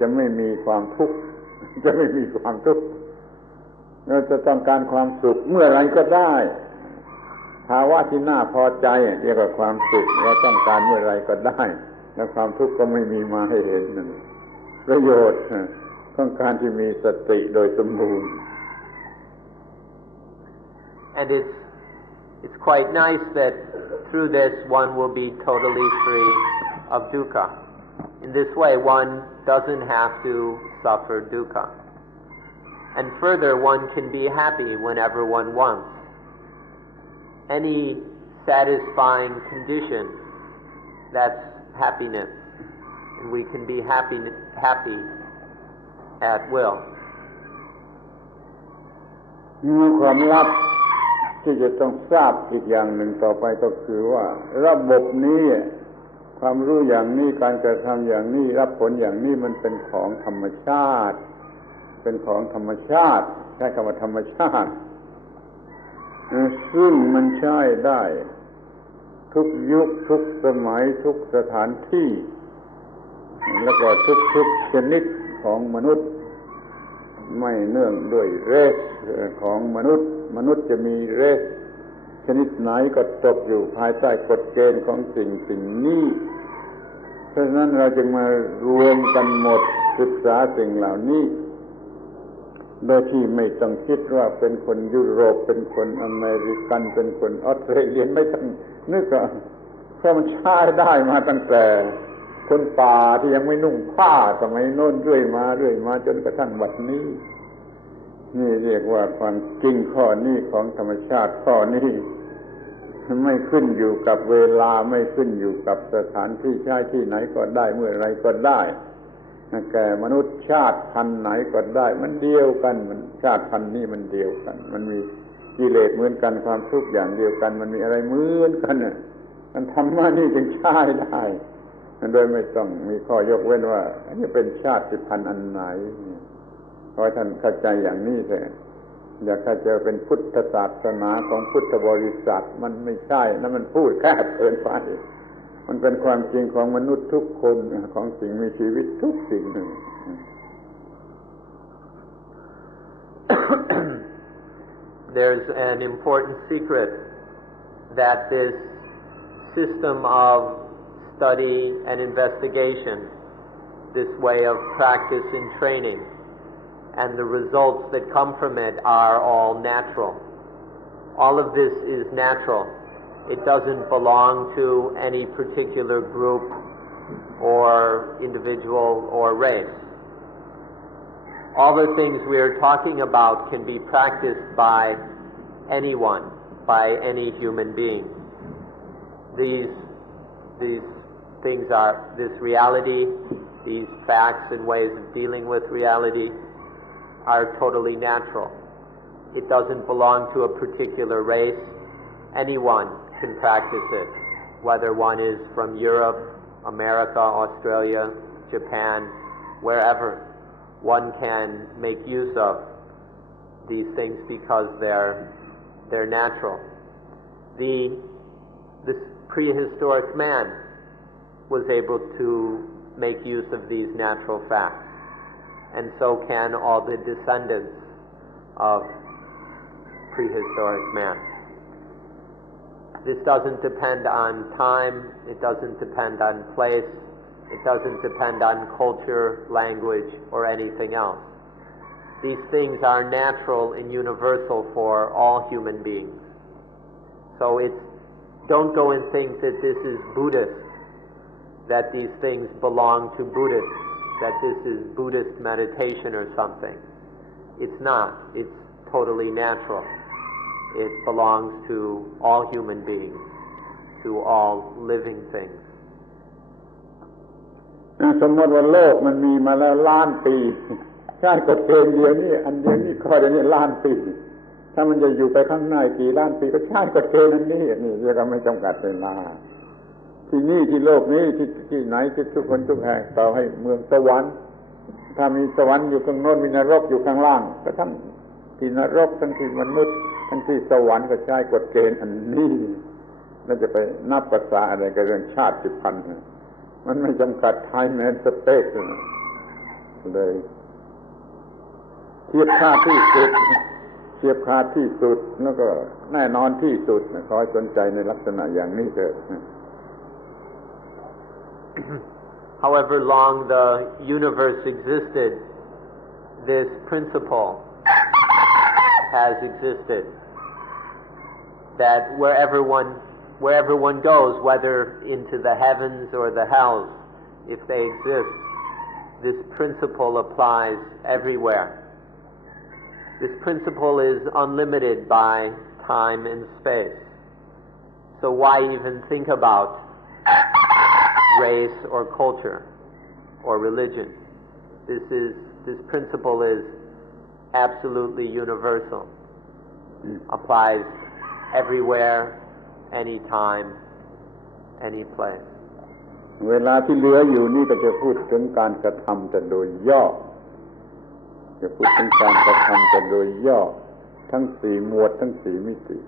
จะไม่มีความทุกข์เราจะต้องการความสุขเมื่อไรก็ได้ภาวะที่น่าพอใจเรียกว่าความสุขเราต้องการเมื่อไรก็ได้แล้วความทุกข์ก็ไม่มีมาให้เห็นนั่นประโยชน์ของการที่มีสติโดยสมบูรณ์ And it's quite nice that through this one will be totally free of dukkha. In this way one doesn't have to suffer dukkha. And further, one can be happy whenever one wants. Any satisfying condition, that's happiness. And we can be happy at will. ความลับ ที่จะต้องทราบอีกอย่างหนึ่งต่อไปก็คือว่าระบบนี้ความรู้อย่างนี้การกระทำอย่างนี้รับผลอย่างนี้มันเป็นของธรรมชาติเป็นของธรรมชาติใช้คำว่าธรรมชาติซึ่งมันใช้ได้ทุกยุคทุกสมัยทุกสถานที่แล้วก็ทุกชนิดของมนุษย์ไม่เนื่องด้วยเรสของมนุษย์จะมีเรสชนิดไหนก็ตกอยู่ภายใต้กฎเกณฑ์ของสิ่งนี้เพราะฉะนั้นเราจึงมารวมกันหมดศึกษาสิ่งเหล่านี้โดยที่ไม่ต้องคิดว่าเป็นคนยุโรปเป็นคนอเมริกันเป็นคนออสเตรเลียไม่ต้องนึกว่าเพราะมันใช้ได้มาตั้งแต่คนป่าที่ยังไม่นุ่งผ้าสมัยโน้นเรื่อยมาจนกระทั่งบัดนี้นี่เรียกว่าความจริงข้อนี้ของธรรมชาติข้อนี้ไม่ขึ้นอยู่กับเวลาไม่ขึ้นอยู่กับสถานที่ใช้ที่ไหนก็ได้เมื่อไรก็ได้แก่มนุษย์ชาติพันธุ์ไหนก็ได้มันเดียวกันมันชาติพันธุ์นี้มันเดียวกันมันมีกิเลสเหมือนกันความทุกข์อย่างเดียวกันมันมีอะไรเหมือนกันมันธรรมะนี่จึงใช้ได้โดยไม่ต้องมีข้อยกเว้นว่าอันนี้เป็นชาติพันธุ์อันไหนขอให้ท่านเข้าใจอย่างนี้เถอะอย่าเข้าใจเป็นพุทธศาสนาของพุทธบริษัทมันไม่ใช่นั่นมันพูดแคบเกินไปมันเป็นความจริงของมนุษย์ทุกคนของสิ่งมีชีวิตทุกสิ่งหนึ่ง There's an important secret that this system of study and investigation, this way of practice and training, and the results that come from it are all natural. All of this is natural. It doesn't belong to any particular group or individual or race. All the things we are talking about can be practiced by anyone, by any human being. These things are, this reality, these facts and ways of dealing with reality are totally natural. It doesn't belong to a particular race. Anyone can practice it, whether one is from Europe, America, Australia, Japan, wherever. One can make use of these things because they're natural. This prehistoric man was able to make use of these natural facts, and so can all the descendants of prehistoric man. This doesn't depend on time, it doesn't depend on place, it doesn't depend on culture, language, or anything else. These things are natural and universal for all human beings. So don't go and think that this is Buddhist, that these things belong to Buddhists, that this is Buddhist meditation or something. It's not. It's totally natural. It belongs to all human beings, to all living things. สมมติว่าโลกมันมีมาแล้วล้านปีชาติกฎเกณฑ์เดียวนี้อันเดียวนี้ข้อเดียวนี้ล้านปีถ้ามันจะอยู่ไปข้างหน้ากี่ล้านปีก็ชาติกฎเกณฑ์อันนี้นี่เราไม่จำกัดเวลาที่นี่ที่โลกนี้ที่ไหนที่ทุกคนทุกแห่งต่อให้เมืองสวรรค์ถ้ามีสวรรค์อยู่ข้างโน้นมีนรกอยู่ข้างล่างก็ทั้งที่นรกทั้งที่มนุษย์ทั้งที่สวรรค์ก็ใช้กฎเกณฑ์อันนี้แล้วจะไปนับภาษาอะไรกับเรื่องชาติพันธุ์มันไม่จำกัดไทม์แอนด์สเปซเลยเทียบค่าที่สุดแล้วก็แน่นอนที่สุดขอให้สนใจในลักษณะอย่างนี้เถอะ However long the universe existed, this principle has existed, that wherever one goes, whether into the heavens or the hells, if they exist, this principle applies everywhere. This principle is unlimited by time and space. So why even think about race or culture or religion? This principle is absolutely universal, applies everywhere, anytime, any place. เวลาที่เหลืออยู่นี่ก็จะพูดถึงการกระทำแต่โดยย่อจะพูดถึงการกระทำแต่โดยย่อทั้งสี่หมวดทั้งสี่มิติ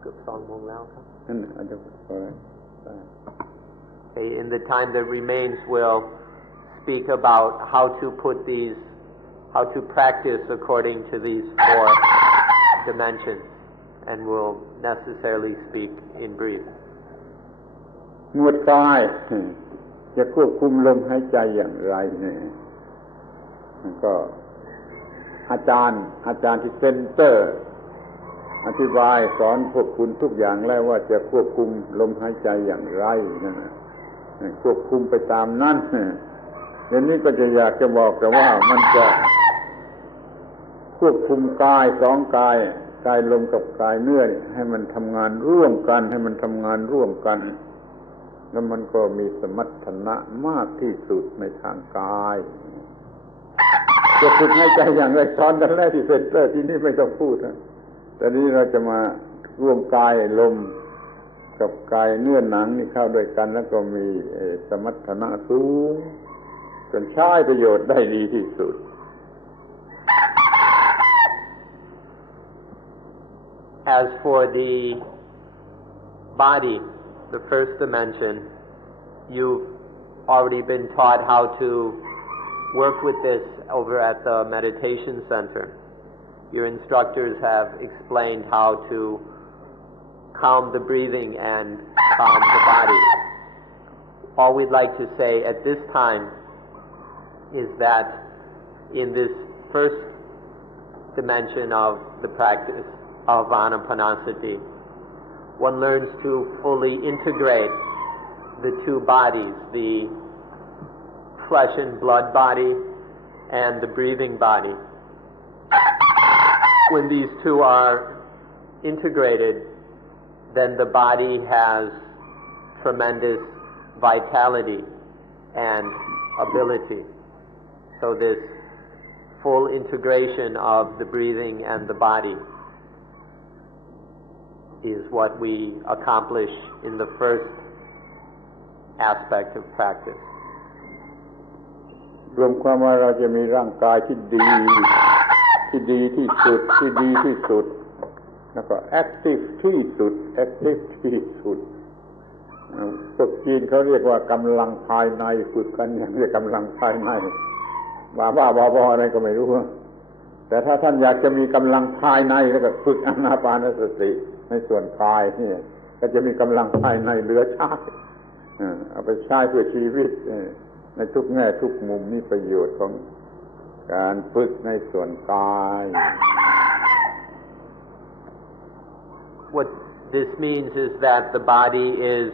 เกือบ2 โมงแล้วครับ นั่นอาจจะพอแล้ว In the time that remains, we'll speak about how to practice according to these 4 dimensions, and we'll necessarily speak in brief. หมวดกายจะควบคุมลมหายใจอย่างไรเนี่ยก็อาจารย์ที่เซ็นเตอร์อธิบายสอนพวกคุณทุกอย่างแล้วว่าจะควบคุมลมหายใจอย่างไรนั่นน่ะควบคุมไปตามนั้นเดี๋ยวนี้ก็จะอยากจะบอกแต่ว่ามันจะควบคุมกาย2 กายลมกับกายเนื้อให้มันทำงานร่วมกันแล้วมันก็มีสมรรถนะมากที่สุดในทางกายจะฝึกให้ใจอย่างไรสอนกันแล้วที่เซ็นเตอร์ที่นี่ไม่ต้องพูดนะแต่นี้เราจะมาร่วมกายลมกับกายเนื้อหนังนี่เข้าด้วยกันแล้วก็มีสมรรถนะสูงจนใช้ประโยชน์ได้ดีที่สุด As for the body, the first dimension, you've already been taught how to work with this over at the meditation center. Your instructors have explained how to calm the breathing and calm the body. All we'd like to say at this time is that in this first dimension of the practice of Anapanasati, one learns to fully integrate the 2 bodies, the flesh and blood body and the breathing body. When these 2 are integrated, then the body has tremendous vitality and ability. So this full integration of the breathing and the body is what we accomplish in the first aspect of practice. รวมความว่าเราจะมีร่างกายที่ดีที่สุดแล้วก็แอคทีฟที่สุดพวกจีนเขาเรียกว่ากำลังภายในฝึกกันอย่างเรียกกำลังภายในบ้าอะไรก็ไม่รู้แต่ถ้าท่านอยากจะมีกำลังภายในแล้วก็ฝึกอานาปานสติในส่วนกายนี่ก็จะมีกำลังภายในเหลือใช้เอาไปใช้เพื่อชีวิตในทุกแง่ทุกมุมนี่ประโยชน์ของการฝึกในส่วนกาย What this means is that the body is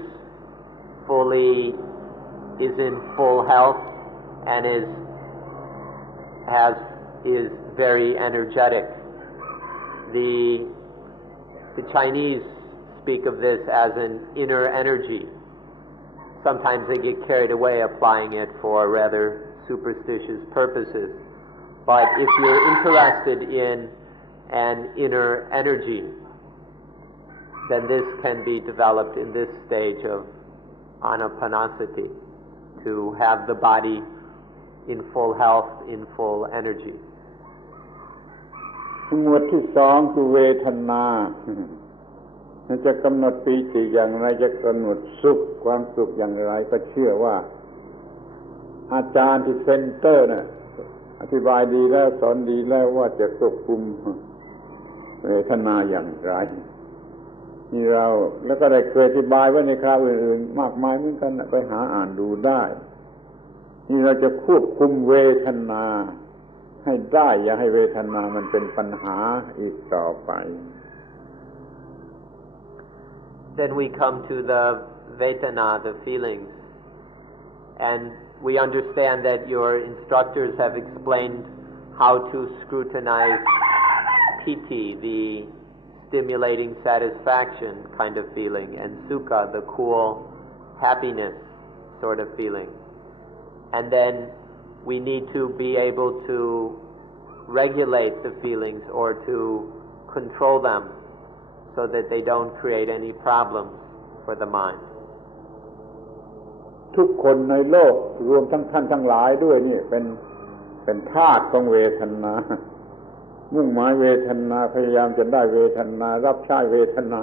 in full health and is very energetic. The Chinese speak of this as an inner energy. Sometimes they get carried away applying it for rather superstitious purposes. But if you're interested in an inner energy, then this can be developed in this stage of Anapanasati, to have the body in full health, in full energy. หมวดที่2คือเวทนาจะกำหนดปีติอย่างไรจะกำหนดสุขความสุขอย่างไรก็เชื่อว่าอาจารย์ที่เซ็นเตอร์น่ะอธิบายดีแล้วสอนดีแล้วว่าจะควบคุมเวทนาอย่างไรนี่เราแล้วก็ได้เคยอธิบายไว้ในคราวอื่นๆมากมายเหมือนกันไปหาอ่านดูได้นี่เราจะควบคุมเวทนาให้ได้อย่าให้เวทนามันเป็นปัญหาอีกต่อไป Then we come to the Vedana, the feelings, and we understand that your instructors have explained how to scrutinize piti, the stimulating satisfaction kind of feeling, and sukha, the cool happiness sort of feeling. And then we need to be able to regulate the feelings or to control them so that they don't create any problems for the mind. ทุกคนในโลกรวมทั้งท่านทั้งหลายด้วยนี่เป็นทาสของเวทนามุ่งหมายเวทนาพยายามจะได้เวทนารับใช้เวทนา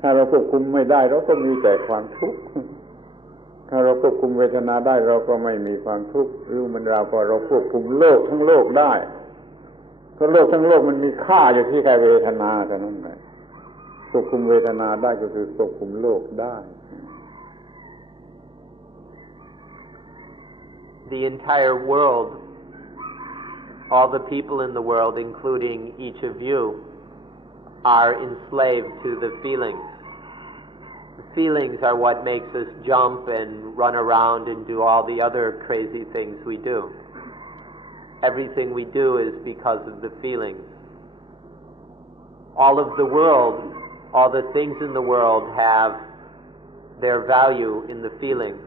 ถ้าเราควบคุมไม่ได้เราก็มีแต่ความทุกข์ถ้าเราควบคุมเวทนาได้เราก็ไม่มีความทุกข์หรือมันเราก็เราควบคุมโลกทั้งโลกได้เพราะโลกทั้งโลกมันมีค่าอยู่ที่แค่เวทนาเท่านั้นแหละควบคุมเวทนาได้ก็คือควบคุมโลกได้ The entire world, all the people in the world, including each of you, are enslaved to the feelings. The feelings are what makes us jump and run around and do all the other crazy things we do. Everything we do is because of the feelings. All of the world, all the things in the world have their value in the feelings.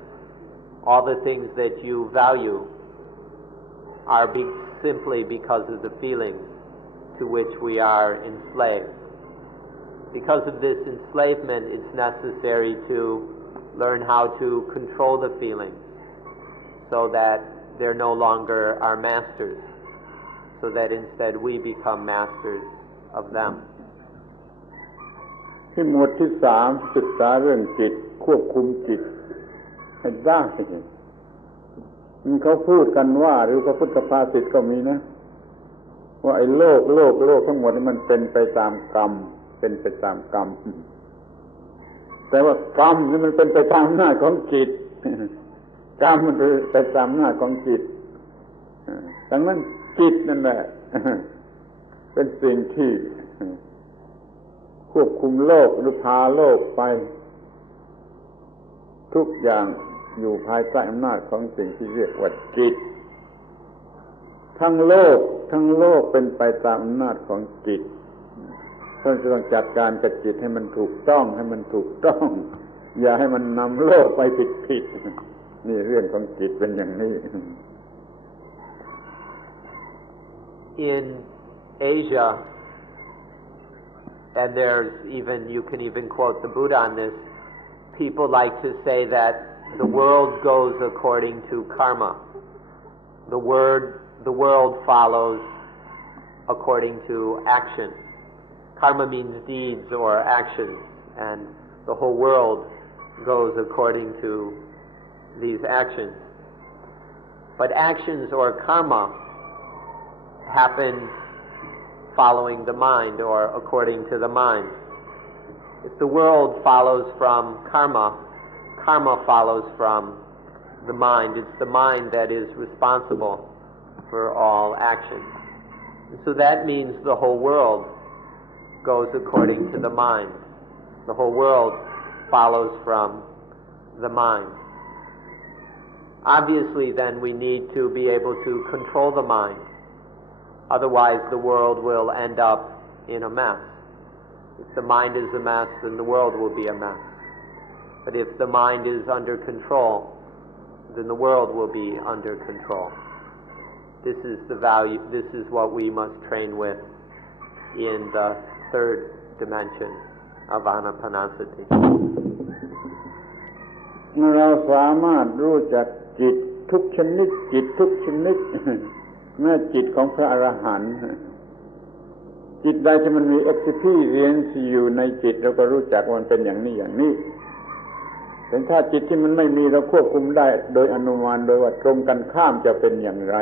All the things that you value are simply because of the feelings to which we are enslaved. Because of this enslavement, it's necessary to learn how to control the feelings so that they're no longer our masters, so that instead we become masters of them. ที่หมวดที่3ศึกษาเรื่องจิตควบคุมจิตให้ได้เขาพูดกันว่าหรือพระพุทธภาษิตก็มีนะว่าไอ้โลกทั้งหมดนี่มันเป็นไปตามกรรมเป็นไปตามกรรมแต่ว่ากรรมนี่มันเป็นไปตามอำนาจของจิตกรรมมันเป็นไปตามอำนาจของจิตดังนั้นจิตนั่นแหละเป็นสิ่งที่ควบคุมโลกหรือพาโลกไปทุกอย่างอยู่ภายใต้อำนาจของสิ่งที่เรียกว่าจิตทั้งโลกเป็นไปตามอำนาจของจิตต้องจัดการกับจิตให้มันถูกต้องอย่าให้มันนำโลกไปผิดนี่เรื่องของจิตเป็นอย่างนี้ In Asia, and you can even quote the Buddha on this, people like to say that the world goes according to karma. The world follows according to action. Karma means deeds or actions, and the whole world goes according to these actions. But actions or karma happen following the mind or according to the mind. If the world follows from karma follows from the mind. It's the mind that is responsible for all action. And so that means the whole world goes according to the mind. The whole world follows from the mind. Obviously, then, we need to be able to control the mind. Otherwise, the world will end up in a mess. If the mind is a mess, then the world will be a mess. But if the mind is under control, then the world will be under control. This is the value, this is what we must train with in the third dimension of Anapanasati. เราสามารถรู้จักจิตทุกชนิดแม้จิตของพระอรหันต์จิตใดที่มันมี experience อยู่ในจิตเราก็รู้จักว่ามันเป็นอย่างนี้แต่ถ้าจิตที่มันไม่มีเราควบคุมได้โดยอนุมานโดยว่าตรงกันข้ามจะเป็นอย่างไร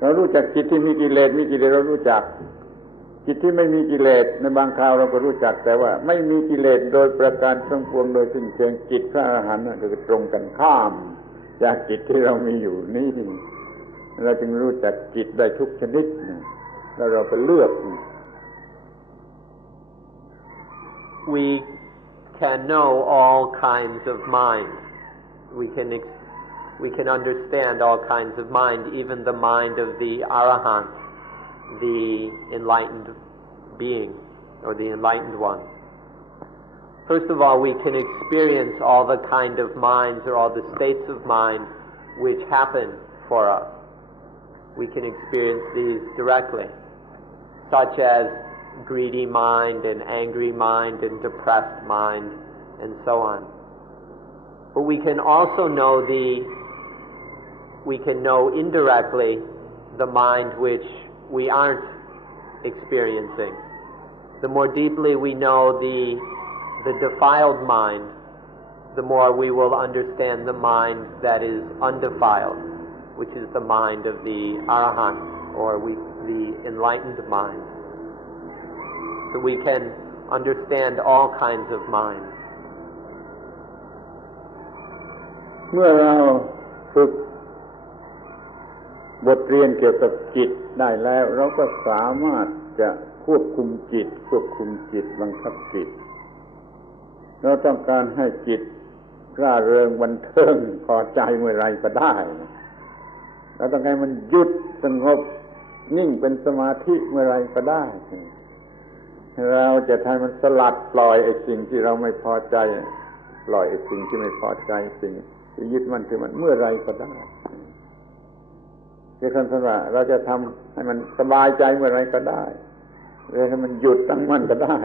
เรารู้จักจิตที่มีกิเลสเรารู้จักจิตที่ไม่มีกิเลสในบางคราวเราก็รู้จักแต่ว่าไม่มีกิเลสโดยประการทั้งปวงโดยสิ้นเชิงจิตพระอรหันต์ก็คือตรงกันข้ามจากจิตที่เรามีอยู่นี่เราจึงรู้จักจิตได้ทุกชนิดแล้วเราไปเลือก We can know all kinds of mind. We can understand all kinds of mind, even the mind of the Arahant, the enlightened being, or the enlightened one. First of all, we can experience all the kind of minds or all the states of mind which happen for us. We can experience these directly. such as greedy mind and angry mind and depressed mind and so on. But we can also know indirectly the mind which we aren't experiencing. The more deeply we know the defiled mind, the more we will understand the mind that is undefiled, which is the mind of the Arahant, or the enlightened mind. So we can understand all kinds of mind. เมื่อเราฝึกบทเรียนเกี่ยวกับจิตได้แล้วเราก็สามารถจะควบคุมจิตบังคับจิตเราต้องการให้จิตร่าเริงบันเทิงพอใจเมื่อไรก็ได้เราต้องให้มันหยุดสงบนิ่งเป็นสมาธิเมื่อไรก็ได้เราจะทำมันสลัดปล่อยไอ้สิ่งที่เราไม่พอใจปล่อยไอ้สิ่งที่ไม่พอใจสิ่งที่ยึดมั่นถือมันเมื่อไรก็ได้คือคำว่าเราจะทำให้มันสบายใจเมื่อไรก็ได้หรือให้มันหยุดตั้งมั่นก็ได้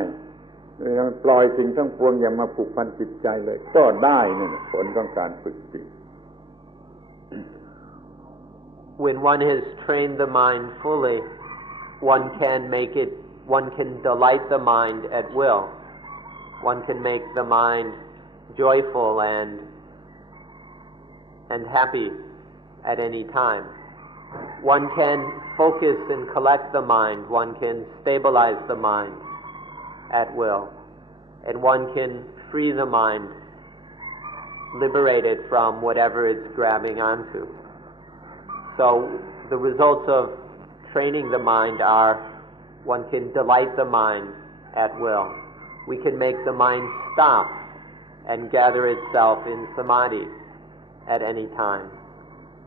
หรือมันปล่อยสิ่งทั้งปวงอย่ามาผูกพันจิตใจเลยก็ได้นี่ผลของการฝึกจิต When one has trained the mind fully, one can delight the mind at will. One can make the mind joyful and happy at any time. One can focus and collect the mind. One can stabilize the mind at will. And one can free the mind, liberate it from whatever it's grabbing onto. So the results of training the mind are one can delight the mind at will. We can make the mind stop and gather itself in samadhi at any time.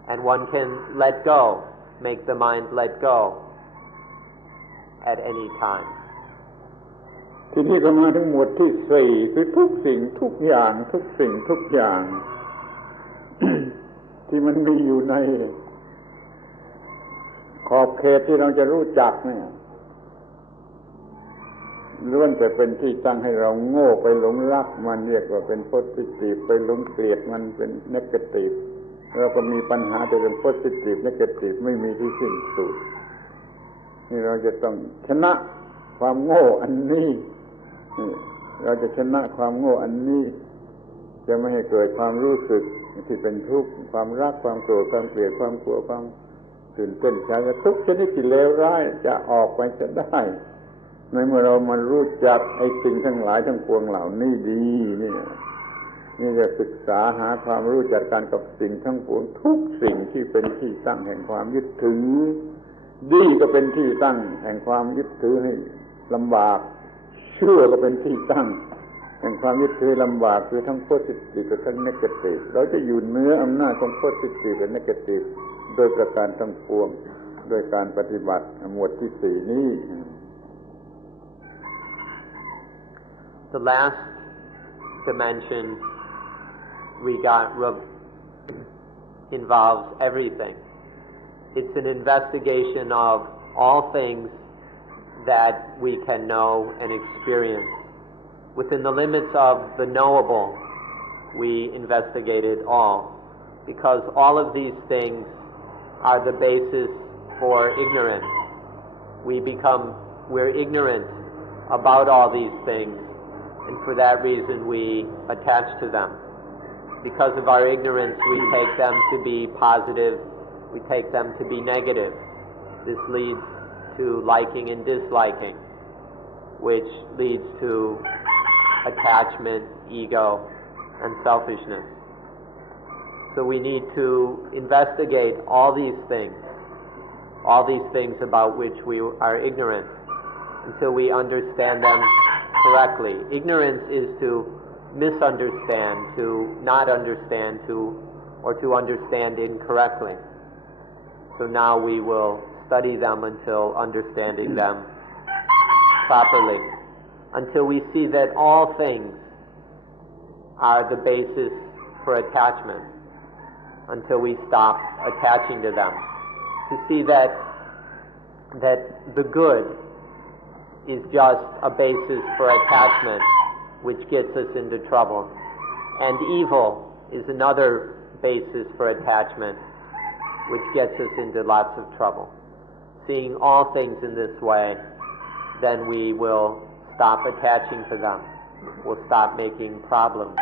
And one can let go, make the mind let go at any time. ทีนี้ก็มาถึงหมวดที่สี่คือทุกสิ่งทุกอย่าง ที่มันมีอยู่ในขอบเขตที่เราจะรู้จักเนี่ยล้วนแต่เป็นที่ตั้งให้เราโง่ไปหลงรักมันเรียกว่าเป็นโพสิทีฟไปหลงเกลียดมันเป็นเนกาทีฟเราก็มีปัญหาแต่เรื่องโพสิทีฟเนกาทีฟไม่มีที่สิ้นสุดนี่เราจะต้องชนะความโง่อันนี้เราจะชนะความโง่อันนี้จะไม่ให้เกิดความรู้สึกที่เป็นทุกข์ความรักความโกรธความเกลียดความกลัวความตื่นเต้นใจทุกชนิดที่เลวร้ายจะออกไปจะได้ในเมื่อเรามารู้จักไอ้สิ่งทั้งหลายทั้งปวงเหล่านี้ดีนี่จะศึกษาหาความรู้จักการกับสิ่งทั้งปวงทุกสิ่งที่เป็นที่ตั้งแห่งความยึดถือดีก็เป็นที่ตั้งแห่งความยึดถือให้ลำบากชั่วก็เป็นที่ตั้งแห่งความยึดถือลำบากคือทั้งโพสิทีฟกับทั้งเนกาทีฟเราจะอยู่เหนืออำนาจของโพสิทีฟและเนกาทีฟโดยประการทั้งปวงโดยการปฏิบัติหมวดที่สี่นี้ The last dimension involves everything. It's an investigation of all things that we can know and experience. Within the limits of the knowable, we investigate it all, because all of these things are the basis for ignorance. We're ignorant about all these things, and for that reason we attach to them. Because of our ignorance, we take them to be positive, we take them to be negative. This leads to liking and disliking, which leads to attachment, ego, and selfishness. So we need to investigate all these things about which we are ignorant, until we understand them correctly. Ignorance is to misunderstand, to not understand, or to understand incorrectly. So now we will study them until understanding them properly, until we see that all things are the basis for attachment, until we stop attaching to them. To see that the good is just a basis for attachment, which gets us into trouble. And evil is another basis for attachment, which gets us into lots of trouble. Seeing all things in this way, then we will stop attaching to them. We'll stop making problems.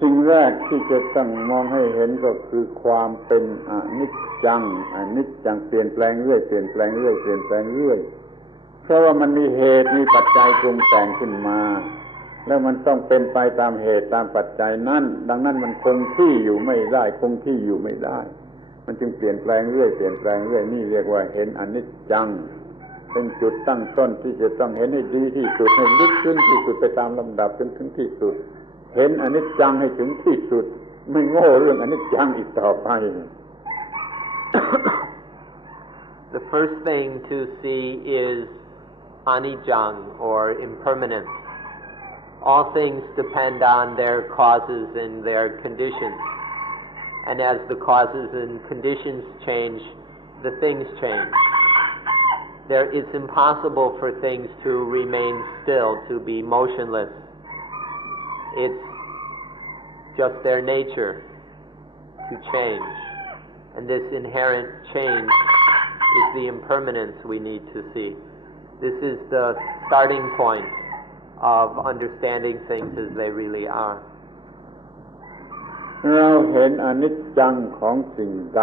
สิ่งแรกที่จะต้องมองให้เห็นก็คือความเป็นอนิจจังเปลี่ยนแปลงเรื่อยเพราะว่ามันมีเหตุมีปัจจัยปรุงแต่งขึ้นมาแล้วมันต้องเป็นไปตามเหตุตามปัจจัยนั้นดังนั้นมันคงที่อยู่ไม่ได้มันจึงเปลี่ยนแปลงเรื่อยนี่เรียกว่าเห็นอนิจจังเป็นจุดตั้งต้นที่จะต้องเห็นให้ดีที่สุดให้ลึกซึ้งที่สุดไปตามลำดับจนถึงที่สุดเห็นอนิจจังให้ถึงที่สุดไม่โง่เรื่องอนิจจังอีกต่อไป The first thing to see is anicca or impermanence. All things depend on their causes and their conditions. And as the causes and conditions change, the things change. It's impossible for things to remain still, to be motionless. It's just their nature to change. And this inherent change is the impermanence we need to see. This is the starting point of understanding things as they really are. เราเห็นอนิจจังของสิ่งใด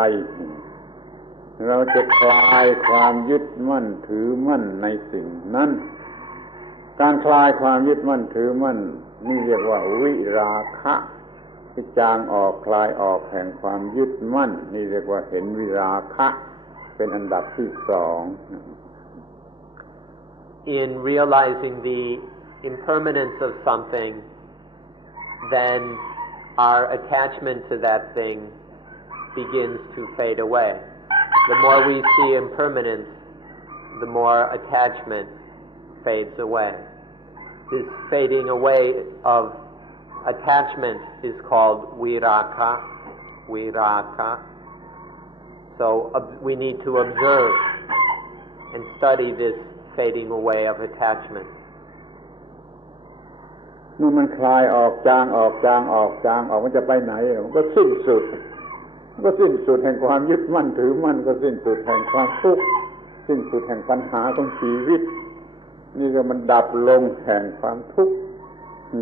เราจะคลายความยึดมั่นถือมั่นในสิ่งนั้นการคลายความยึดมั่นถือมั่นนี่เรียกว่าวิราคะที่จางออกคลายออกแห่งความยึดมั่นนี่เรียกว่าเห็นวิราคะเป็นอันดับที่สอง In realizing the impermanence of something, then our attachment to that thing begins to fade away. The more we see impermanence, the more attachment fades away. This fading away of attachment is called viraka. So we need to observe and study this fading away of attachment. เมื่อมันคลายออกจางออกมันจะไปไหนมันก็สิ้นสุดแห่งความยึดมั่นถือมั่นก็สิ้นสุดแห่งความทุกข์สิ้นสุดแห่งปัญหาของชีวิตนี่ก็มันดับลงแห่งความทุกข์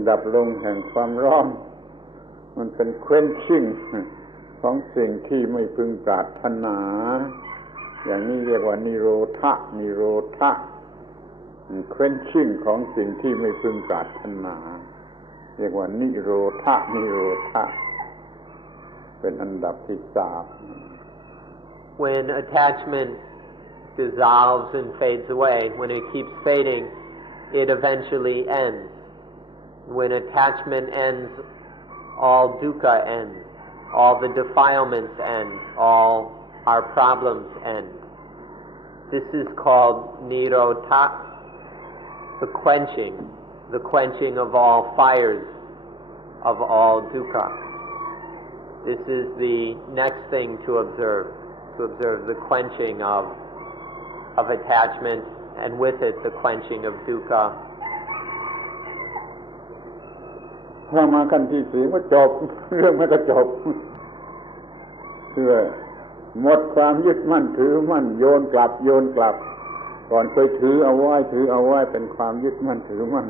ดับลงแห่งความร้อนมันเป็น quenching ของสิ่งที่ไม่พึงปรารถนาอย่างนี้เรียกว่านิโรธะ quenching ของสิ่งที่ไม่พึงปรารถนาเรียกว่านิโรธะเป็นอันดับที่สาม When attachment dissolves and fades away, when it keeps fading, it eventually ends. When attachment ends, all dukkha ends, all the defilements end, all our problems end. This is called nirodha, the quenching of all fires, of all dukkha. This is the next thing to observe the quenching of attachment, and with it the quenching of dukkha. พอมาขั้นที่สี่ก็จบเรื่องมันก็จบคือหมดความยึดมั่นถือมั่นโยนกลับก่อนเคยถือเอาไว้เป็นความยึดมั่นถือมั่น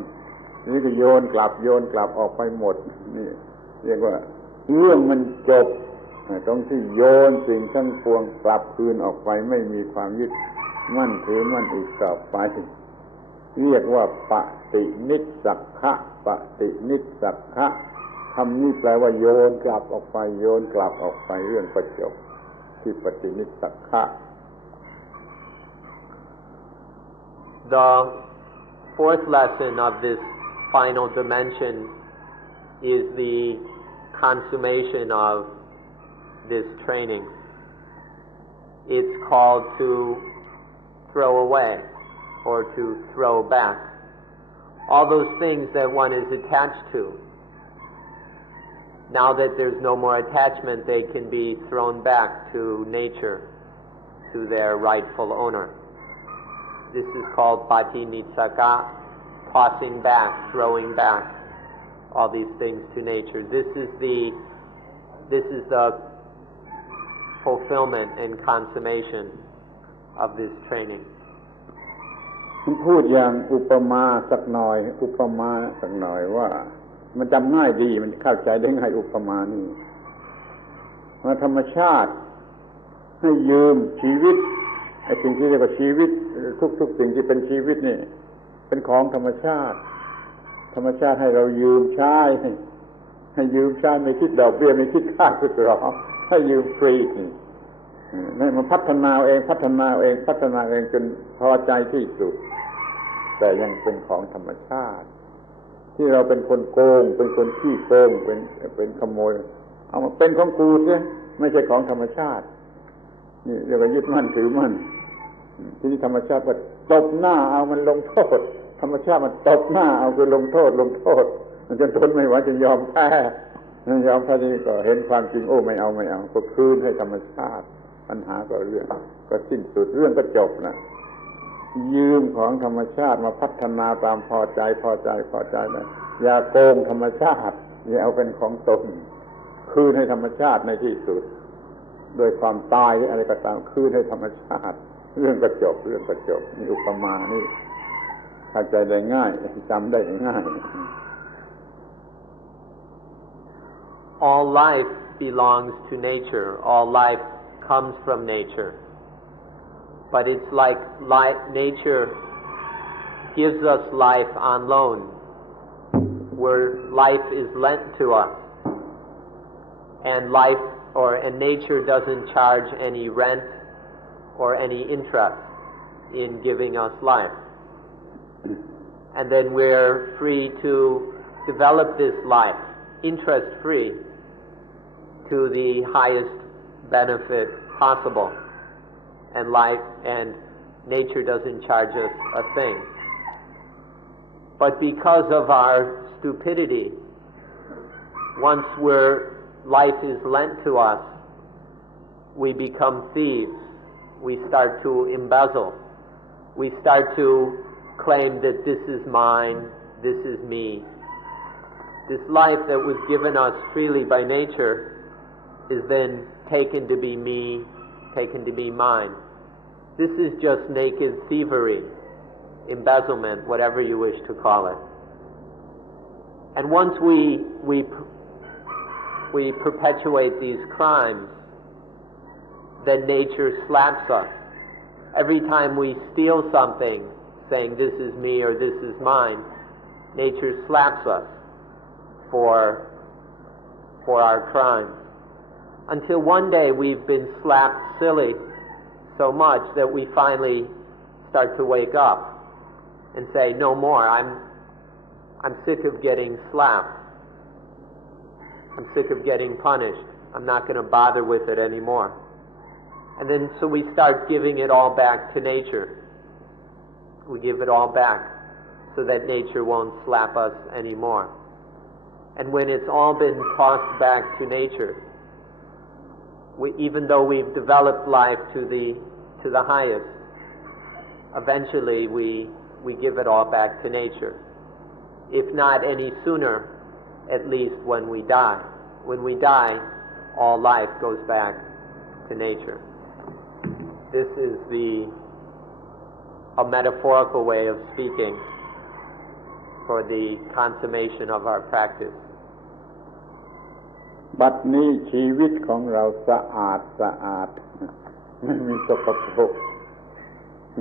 นี่ก็โยนกลับออกไปหมดนี่เรียกว่าเรื่องมันจบตรงที่โยนสิ่งทั้งปวงกลับคืนออกไปไม่มีความยึดมั่นถือมั่นอีกต่อไปเรียกว่าปฏินิสสักขะคำนี้แปลว่าโยนกลับออกไปเรื่องประจบที่ปฏินิสสักขะ The fourth lesson of this final dimension is the consummation of this training. It's called to throw away or to throw back all those things that one is attached to. Now that there's no more attachment, they can be thrown back to nature, to their rightful owner. This is called patinissagga, tossing back, throwing back all these things to nature. This is the fulfillment and consummation of this training. พูดอย่างอุปมาสักหน่อยว่ามันจำง่ายดีมันเข้าใจได้ง่ายอุปมานี่ว่าธรรมชาติให้ยืมชีวิตไอ้สิ่งที่เรียกว่าชีวิตทุกสิ่งที่เป็นชีวิตนี่เป็นของธรรมชาติให้เรายืมใช้ให้ยืมใช้ไม่คิดดอกเบี้ยไม่คิดค่าสึกหรอกให้ยืมฟรีนี่มันพัฒนาเองจนพอใจที่สุดแต่ยังเป็นของธรรมชาติที่เราเป็นคนโกงเป็นคนขี้โกงเป็นขโมยเอามาเป็นของกูเสียไม่ใช่ของธรรมชาตินี่เรียกว่ายึดมั่นถือมั่นที่นี่ธรรมชาติก็ตบหน้าเอามันลงโทษธรรมชาติมันตบหน้าเอาคือลงโทษมันจนทนไม่ไหวจนยอมแพ้นี่ก็เห็นความจริงโอ้ไม่เอาก็คืนให้ธรรมชาติปัญหาก็เรื่องก็สิ้นสุดเรื่องก็จบนะยืมของธรรมชาติมาพัฒนาตามพอใจนะอย่าโกงธรรมชาติอย่าเอาเป็นของตนคืนให้ธรรมชาติในที่สุดโดยความตายหรืออะไรก็ตามคืนให้ธรรมชาติเรื่องก็จบนี่อุปมานี่เข้าใจได้ง่ายจำได้ง่าย All life belongs to nature. All life comes from nature. But it's like nature gives us life on loan, where life is lent to us. And nature doesn't charge any rent or any interest in giving us life. And then we're free to develop this life, interest-free, to the highest benefit possible. And nature doesn't charge us a thing. But because of our stupidity, once life is lent to us, we become thieves. We start to embezzle. We start to claim that this is mine, this is me. This life that was given us freely by nature is then taken to be me, taken to be mine. This is just naked thievery, embezzlement, whatever you wish to call it. And once we perpetuate these crimes, then nature slaps us. Every time we steal something, saying this is me or this is mine, nature slaps us for our crimes. Until one day we've been slapped silly so much that we finally start to wake up and say, no more, I'm sick of getting slapped. I'm sick of getting punished. I'm not going to bother with it anymore. And then so we start giving it all back to nature. We give it all back so that nature won't slap us anymore. And when it's all been tossed back to nature, even though we've developed life to the highest, eventually we give it all back to nature. If not any sooner, at least when we die. When we die, all life goes back to nature. This is a metaphorical way of speaking for the consummation of our practice. บัดนี้ชีวิตของเราสะอาดไม่มีสกปรก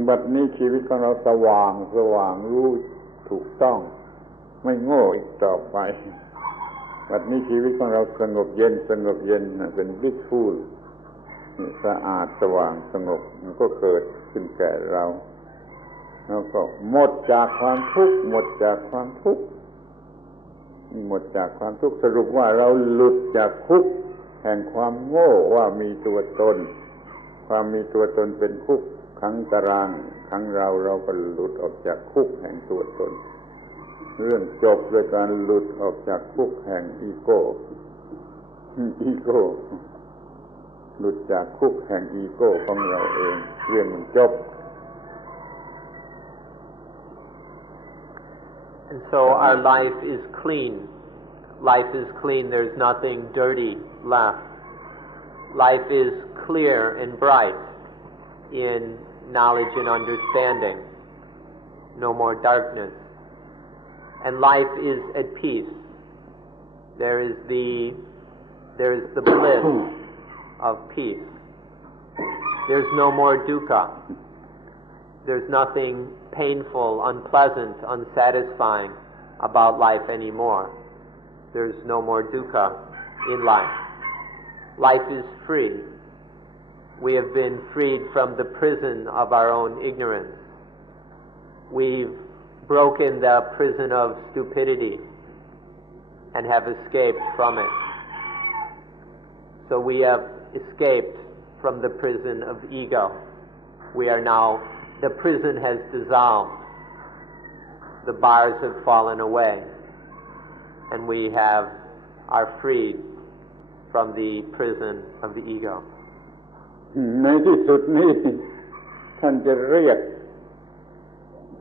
บัดนี้ชีวิตของเราสว่างรู้ถูกต้องไม่โง่อีกต่อไปบัดนี้ชีวิตของเราสงบเย็นเป็น blissful สะอาดสว่างสงบมันก็เกิดขึ้นแก่เราแล้วก็หมดจากความทุกข์สรุปว่าเราหลุดจากคุกแห่งความโง่ว่ามีตัวตนความมีตัวตนเป็นคุกขังตารางขังเราก็หลุดออกจากคุกแห่งตัวตนเรื่องจบโดยการหลุดออกจากคุกแห่งอีโก้หลุดจากคุกแห่งอีโก้ของเราเองเรื่องมันจบ And so our life is clean. Life is clean. There's nothing dirty left. Life is clear and bright in knowledge and understanding. No more darkness. And life is at peace. There is the bliss of peace. There's no more dukkha. There's nothing painful, unpleasant, unsatisfying about life anymore. There's no more dukkha in life. Life is free. We have been freed from the prison of our own ignorance. We've broken the prison of stupidity and have escaped from it. So we have escaped from the prison of ego. We are now, the prison has dissolved. The bars have fallen away, and we are freed from the prison of the ego. ในที่สุดนี้ท่านจะเรียก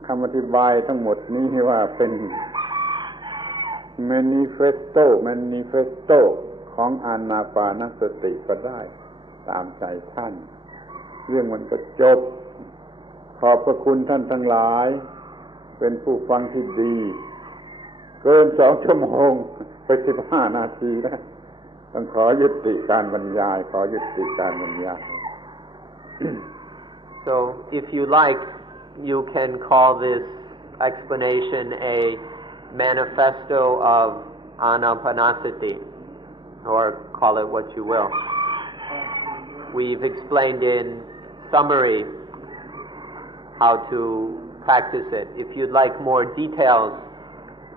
คำอธิบายทั้งหมดนี้ว่าเป็น manifesto ของอานาปานสติก็ได้ตามใจท่านเรื่องมันก็จบขอบพระคุณท่านทั้งหลายเป็นผู้ฟังที่ดีเกิน2 ชั่วโมงไป15 นาทีแล้วต้องขอยุติการบรรยาย So if you like, you can call this explanation a manifesto of Anapanasati, or call it what you will. We've explained in summary how to practice it. If you'd like more details,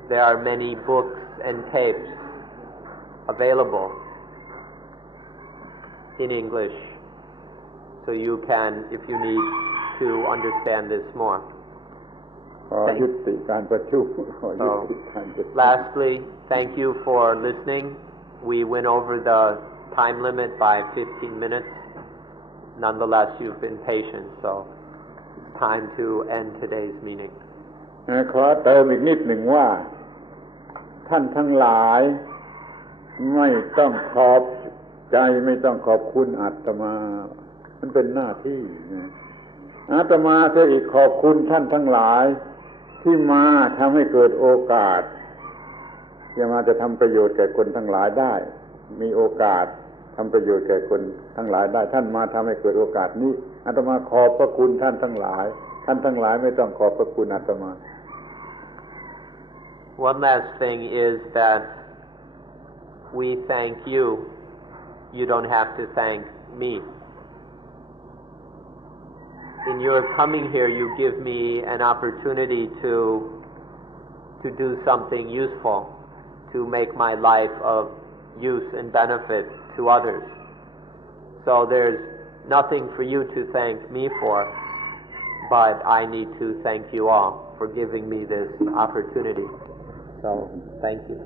there are many books and tapes available in English, so you can, if you need to understand this more. Lastly, thank you for listening. We went over the time limit by 15 minutes. Nonetheless, you've been patient, so it's time to end today's meeting. ขอเติมอีกนิดหนึ่งว่าท่านทั้งหลายไม่ต้องขอบใจไม่ต้องขอบคุณอาตมามันเป็นหน้าที่อาตมาจะอีกขอบคุณท่านทั้งหลายที่มาทำให้เกิดโอกาสที่มาจะทำประโยชน์แก่คนทั้งหลายได้มีโอกาสทำประโยชน์แก่คนทั้งหลายได้ท่านมาทำให้เกิดโอกาสนี้อาตมาขอบพระคุณท่านทั้งหลายท่านทั้งหลายไม่ต้องขอบพระคุณอาตมา One last thing is that we thank you. You don't have to thank me. In your coming here, you give me an opportunity to do something useful, to make my life of use and benefit to others. So there's nothing for you to thank me for, but I need to thank you all for giving me this opportunity. So, thank you.